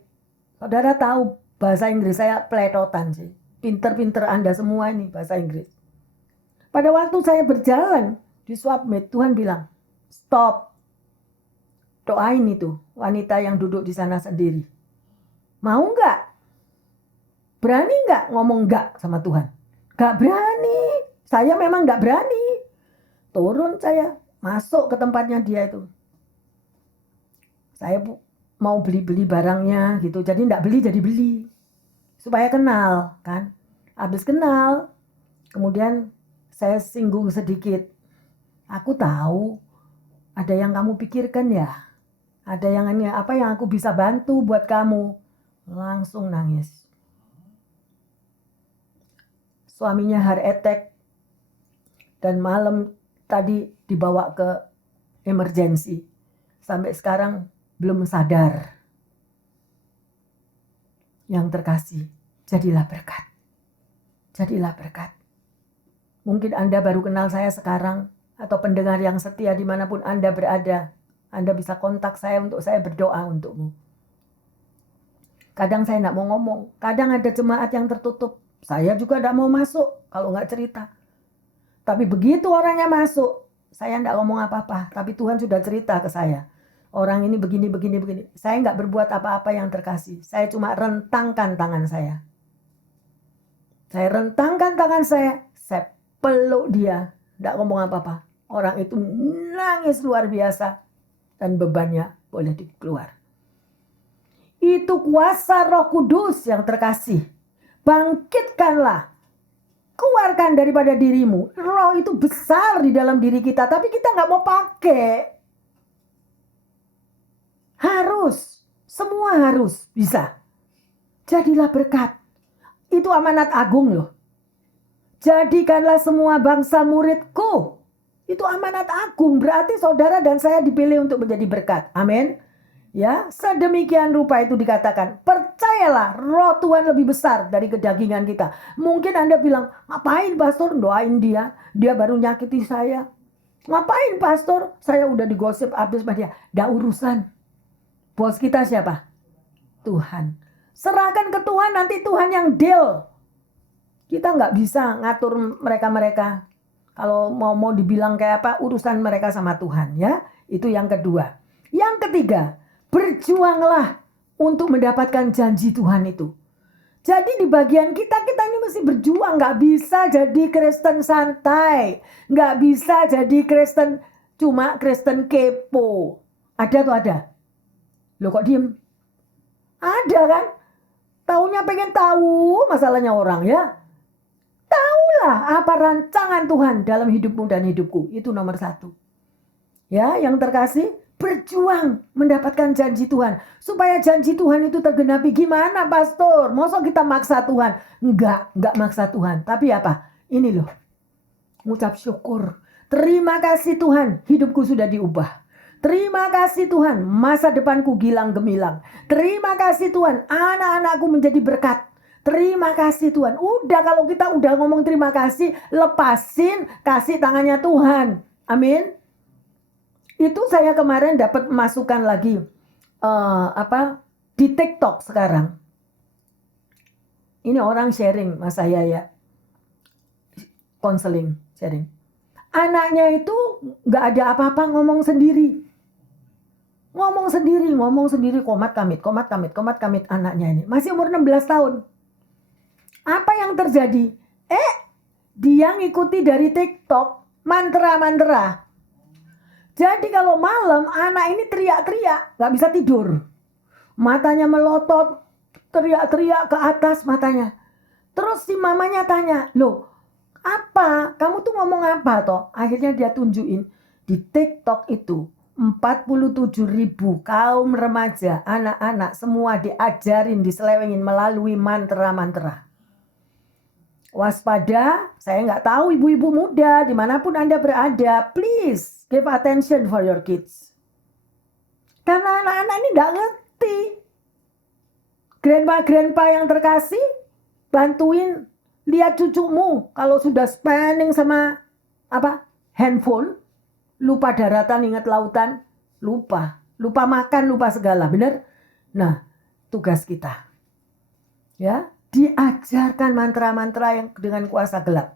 Saudara tahu bahasa Inggris saya peletotan sih. Pinter-pinter Anda semua ini bahasa Inggris. Pada waktu saya berjalan di swapmeet, Tuhan bilang, stop. Doain itu wanita yang duduk di sana sendiri. Mau nggak? Berani nggak ngomong nggak sama Tuhan? Nggak berani. Saya memang nggak berani. Turun saya, masuk ke tempatnya dia itu. Saya mau beli barangnya gitu. Jadi enggak beli jadi beli. Supaya kenal kan. Habis kenal. Kemudian saya singgung sedikit. Aku tahu. Ada yang kamu pikirkan ya. Ada yang apa yang aku bisa bantu buat kamu. Langsung nangis. Suaminya heart attack. Dan malam tadi dibawa ke emergency. Sampai sekarang belum sadar. Yang terkasih, jadilah berkat. Jadilah berkat. Mungkin Anda baru kenal saya sekarang, atau pendengar yang setia dimanapun Anda berada. Anda bisa kontak saya untuk saya berdoa untukmu. Kadang saya tidak mau ngomong. Kadang ada jemaat yang tertutup. Saya juga tidak mau masuk kalau nggak cerita. Tapi begitu orangnya masuk, saya tidak ngomong apa-apa. Tapi Tuhan sudah cerita ke saya. Orang ini begini. Saya nggak berbuat apa-apa yang terkasih. Saya cuma rentangkan tangan saya. Saya rentangkan tangan saya peluk dia. Nggak ngomong apa-apa. Orang itu nangis luar biasa. Dan bebannya boleh dikeluar. Itu kuasa Roh Kudus yang terkasih. Bangkitkanlah. Keluarkan daripada dirimu. Roh itu besar di dalam diri kita. Tapi kita nggak mau pakai. Harus, semua harus bisa. Jadilah berkat. Itu amanat agung loh. Jadikanlah semua bangsa muridku. Itu amanat agung. Berarti saudara dan saya dipilih untuk menjadi berkat. Amin. Ya, sedemikian rupa itu dikatakan. Percayalah, Roh Tuhan lebih besar dari kedagingan kita. Mungkin Anda bilang, ngapain pastor doain dia? Dia baru nyakiti saya. Ngapain pastor? Saya udah digosip habis sama dia. Nggak urusan. Bos kita siapa? Tuhan. Serahkan ke Tuhan, nanti Tuhan yang deal. Kita nggak bisa ngatur mereka-mereka. Kalau mau dibilang kayak apa, urusan mereka sama Tuhan ya. Itu yang kedua. Yang ketiga, berjuanglah untuk mendapatkan janji Tuhan itu. Jadi di bagian kita ini mesti berjuang. Nggak bisa jadi Kristen santai. Nggak bisa jadi Kristen cuma Kristen kepo. Ada tuh ada. Loh kok diem? Ada kan? Taunya pengen tahu masalahnya orang ya. Taulah apa rancangan Tuhan dalam hidupmu dan hidupku. Itu nomor 1. Ya, yang terkasih, berjuang mendapatkan janji Tuhan. Supaya janji Tuhan itu tergenapi. Gimana pastor? Masa kita maksa Tuhan? Enggak maksa Tuhan. Tapi apa? Ini loh, ngucap syukur. Terima kasih Tuhan, hidupku sudah diubah. Terima kasih Tuhan, masa depanku gilang gemilang. Terima kasih Tuhan, anak-anakku menjadi berkat. Terima kasih Tuhan. Udah, kalau kita udah ngomong terima kasih, lepasin, kasih tangannya Tuhan. Amin. Itu saya kemarin dapat masukan lagi di TikTok sekarang. Ini orang sharing mas saya ya, konseling sharing. Anaknya itu nggak ada apa-apa, ngomong sendiri, komat kamit anaknya ini. Masih umur 16 tahun. Apa yang terjadi? Dia ngikuti dari TikTok mantra-mantra. Jadi kalau malam anak ini teriak-teriak, nggak bisa tidur. Matanya melotot, teriak-teriak ke atas matanya. Terus si mamanya tanya, loh apa? Kamu tuh ngomong apa toh? Akhirnya dia tunjukin di TikTok itu 47.000 kaum remaja, anak-anak semua diajarin, diselewengin melalui mantra-mantra. Waspada, saya nggak tahu ibu-ibu muda dimanapun Anda berada, please give attention for your kids. Karena anak-anak ini nggak ngerti. Grandpa yang terkasih, bantuin lihat cucumu kalau sudah spending sama handphone, lupa daratan, ingat lautan, lupa makan, lupa segala, benar? Nah, tugas kita ya, diajarkan mantra-mantra yang dengan kuasa gelap.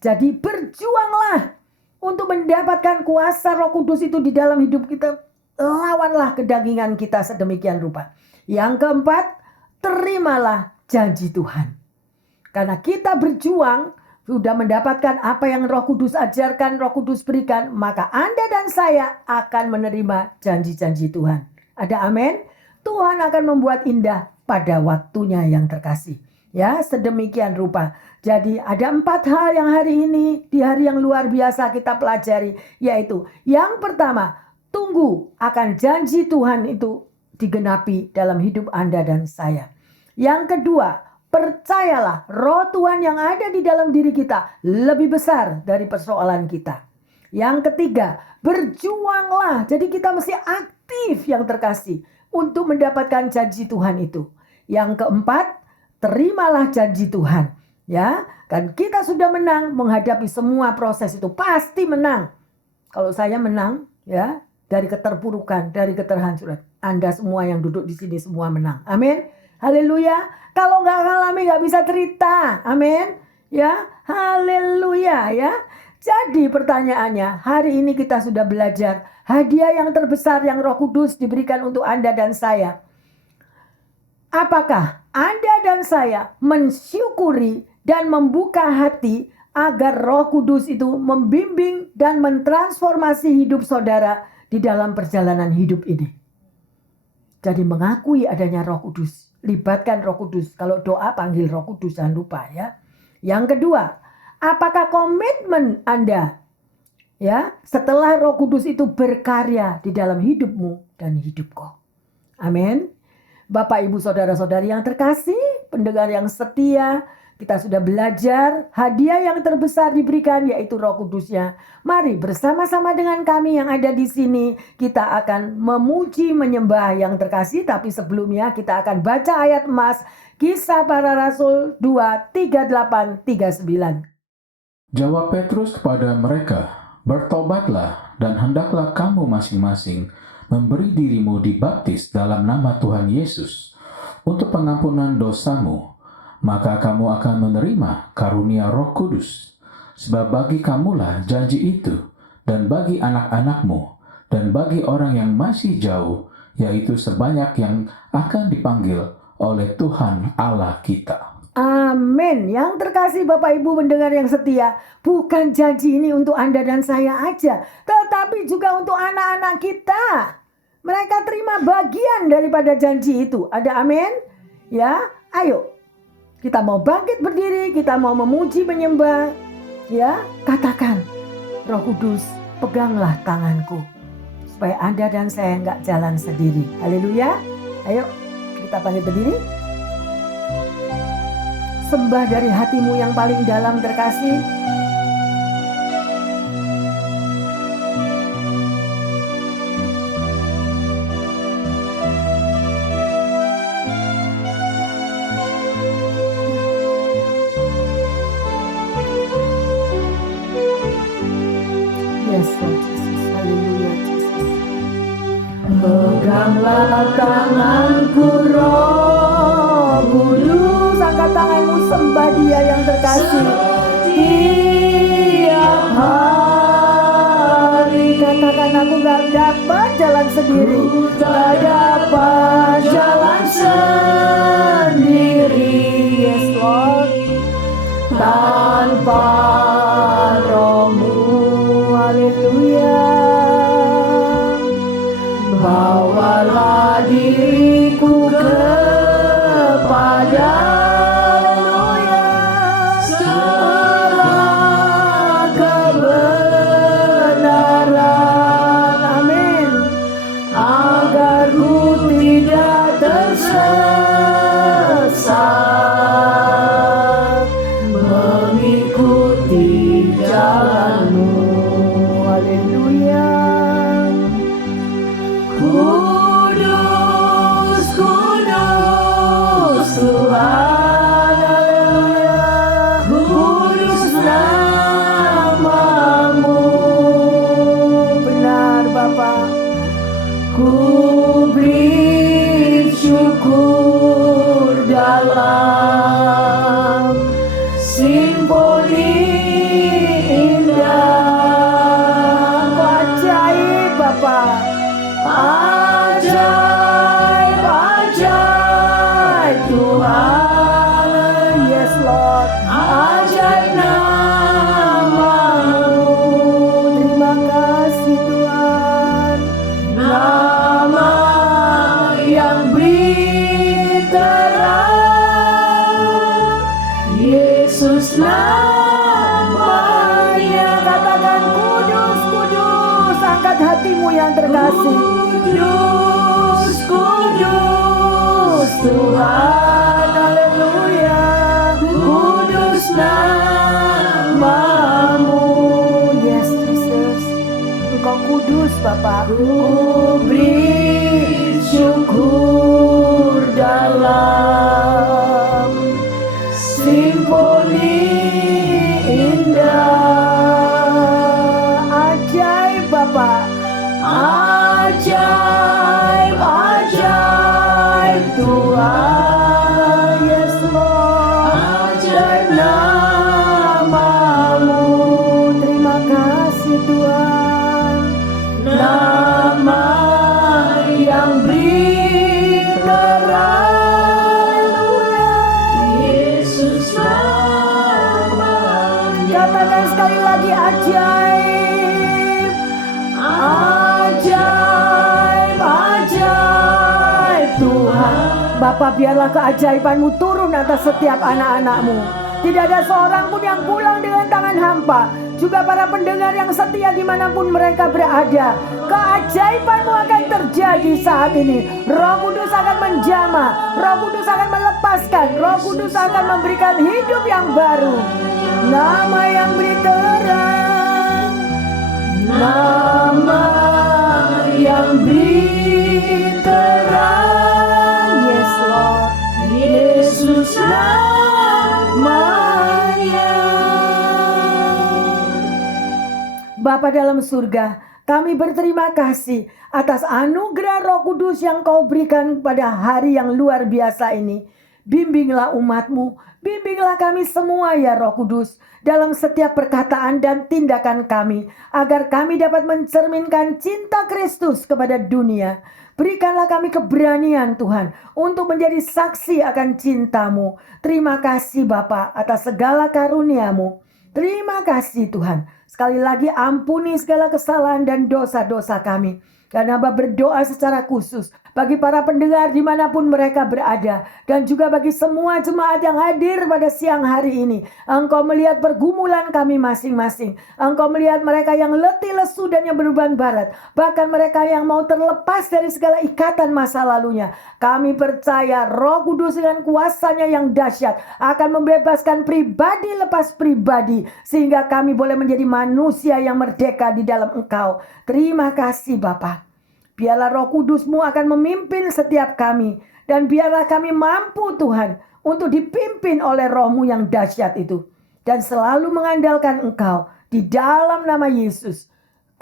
Jadi berjuanglah untuk mendapatkan kuasa Roh Kudus itu di dalam hidup kita. Lawanlah kedagingan kita sedemikian rupa. Yang keempat, terimalah janji Tuhan. Karena kita berjuang, sudah mendapatkan apa yang Roh Kudus ajarkan, Roh Kudus berikan, maka Anda dan saya akan menerima janji-janji Tuhan. Ada amin? Tuhan akan membuat indah pada waktunya yang terkasih. Ya, sedemikian rupa. Jadi ada 4 hal yang hari ini, di hari yang luar biasa kita pelajari. Yaitu, yang pertama, tunggu akan janji Tuhan itu digenapi dalam hidup Anda dan saya. Yang kedua, percayalah Roh Tuhan yang ada di dalam diri kita lebih besar dari persoalan kita. Yang ketiga, berjuanglah. Jadi kita mesti aktif yang terkasih untuk mendapatkan janji Tuhan itu. Yang keempat, terimalah janji Tuhan. Ya, kan kita sudah menang menghadapi semua proses itu, pasti menang. Kalau saya menang, ya, dari keterpurukan, dari keterhancuran. Anda semua yang duduk di sini semua menang. Amin. Haleluya. Kalau nggak ngalami nggak bisa cerita. Amin. Ya, haleluya ya. Jadi pertanyaannya, hari ini kita sudah belajar hadiah yang terbesar yang Roh Kudus diberikan untuk Anda dan saya. Apakah Anda dan saya mensyukuri dan membuka hati agar Roh Kudus itu membimbing dan mentransformasi hidup saudara di dalam perjalanan hidup ini? Jadi mengakui adanya Roh Kudus. Libatkan Roh Kudus. Kalau doa panggil Roh Kudus, jangan lupa ya. Yang kedua, apakah komitmen Anda ya setelah Roh Kudus itu berkarya di dalam hidupmu dan hidupku? Amin. Bapak, Ibu, Saudara-saudari yang terkasih, pendengar yang setia, kita sudah belajar hadiah yang terbesar diberikan yaitu Roh Kudusnya. Mari bersama-sama dengan kami yang ada di sini kita akan memuji menyembah yang terkasih. Tapi sebelumnya kita akan baca ayat emas Kisah Para Rasul 2:38-39. Jawab Petrus kepada mereka, bertobatlah dan hendaklah kamu masing-masing memberi dirimu dibaptis dalam nama Tuhan Yesus untuk pengampunan dosamu. Maka kamu akan menerima karunia Roh Kudus. Sebab bagi kamulah janji itu, dan bagi anak-anakmu, dan bagi orang yang masih jauh, yaitu sebanyak yang akan dipanggil oleh Tuhan Allah kita. Amin. Yang terkasih Bapak Ibu pendengar yang setia, bukan janji ini untuk Anda dan saya aja, tetapi juga untuk anak-anak kita. Mereka terima bagian daripada janji itu. Ada amin? Ya, ayo. Kita mau bangkit berdiri, kita mau memuji menyembah. Ya, katakan, Roh Kudus, peganglah tanganku. Supaya Anda dan saya nggak jalan sendiri. Haleluya. Ayo, kita bangkit berdiri. Sembah dari hatimu yang paling dalam terkasih. Yes, Lord Jesus. Haleluya, Jesus. Peganglah tanganku, Roh Kudus. Angkat tanganmu, sembah Dia yang terkasih. Tiap hari katakan, aku gak dapat jalan sendiri. Gak dapat jalan sendiri. Yes, Lord. Tanpa Roh-Mu. Haleluya. Bawalah diriku kepada segala kebenaran. Amin. Agar ku tidak tersesat mengikuti jalan-Mu. Haleluya. Kudus, kudus Tuhan. Haleluya. Kudus nama-Mu. Benar Bapa. Ku beri syukur dalam simfoni indah. Kau ajaib Bapa. Ajaib, ajaib Tuhan. Yes Lord. Ajaib nama-Mu. Terima kasih Tuhan. Nama yang beri terang, Yesus namanya. Katakan kudus, kudus. Angkat hatimu yang terkasih. Kudus, kudus Tuhan. Haleluya. Kudus nama-Mu. Yes Jesus. Engkau kudus Bapa. Ku beri syukur dalam simfoni indah. Ajaib Bapa. Ajaib, ajaib Tuhan. Yes Lord. Ajaib nama-Mu. Terima kasih Tuhan. Nama yang beri terang, Yesus namanya. Katakan sekali lagi, ajaib, ajaib, ajaib Tuhan. Bapa, biarlah keajaiban-Mu turun atas setiap anak-anak-Mu. Tidak ada seorang pun yang pulang dengan tangan hampa. Juga para pendengar yang setia dimanapun mereka berada. Keajaiban-Mu akan terjadi saat ini. Roh Kudus akan menjamah. Roh Kudus akan melepaskan. Roh Kudus akan memberikan hidup yang baru. Nama yang beri terang. Nama yang beri terang. Yes Lord. Yesus namanya. Bapa dalam surga, kami berterima kasih atas anugerah Roh Kudus yang Kau berikan pada hari yang luar biasa ini. Bimbinglah umat-Mu, bimbinglah kami semua ya Roh Kudus, dalam setiap perkataan dan tindakan kami, agar kami dapat mencerminkan cinta Kristus kepada dunia. Berikanlah kami keberanian Tuhan, untuk menjadi saksi akan cinta-Mu. Terima kasih Bapa atas segala karunia-Mu. Terima kasih Tuhan. Sekali lagi ampuni segala kesalahan dan dosa-dosa kami. Dan hamba berdoa secara khusus bagi para pendengar dimanapun mereka berada. Dan juga bagi semua jemaat yang hadir pada siang hari ini. Engkau melihat pergumulan kami masing-masing. Engkau melihat mereka yang letih lesu dan yang beruban barat. Bahkan mereka yang mau terlepas dari segala ikatan masa lalunya. Kami percaya Roh Kudus dengan kuasanya yang dahsyat akan membebaskan pribadi lepas pribadi. Sehingga kami boleh menjadi manusia yang merdeka di dalam Engkau. Terima kasih Bapa. Biarlah Roh Kudus-Mu akan memimpin setiap kami. Dan biarlah kami mampu Tuhan untuk dipimpin oleh Roh-Mu yang dahsyat itu. Dan selalu mengandalkan Engkau. Di dalam nama Yesus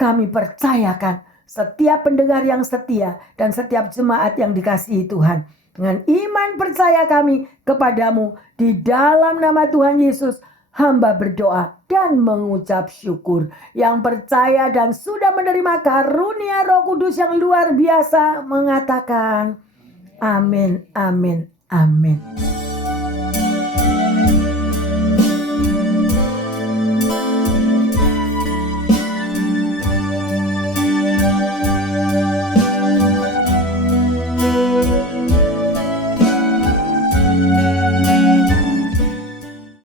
kami percayakan setiap pendengar yang setia dan setiap jemaat yang dikasihi Tuhan. Dengan iman percaya kami kepadamu. Di dalam nama Tuhan Yesus hamba berdoa dan mengucap syukur. Yang percaya dan sudah menerima karunia Roh Kudus yang luar biasa mengatakan amin, amin, amin.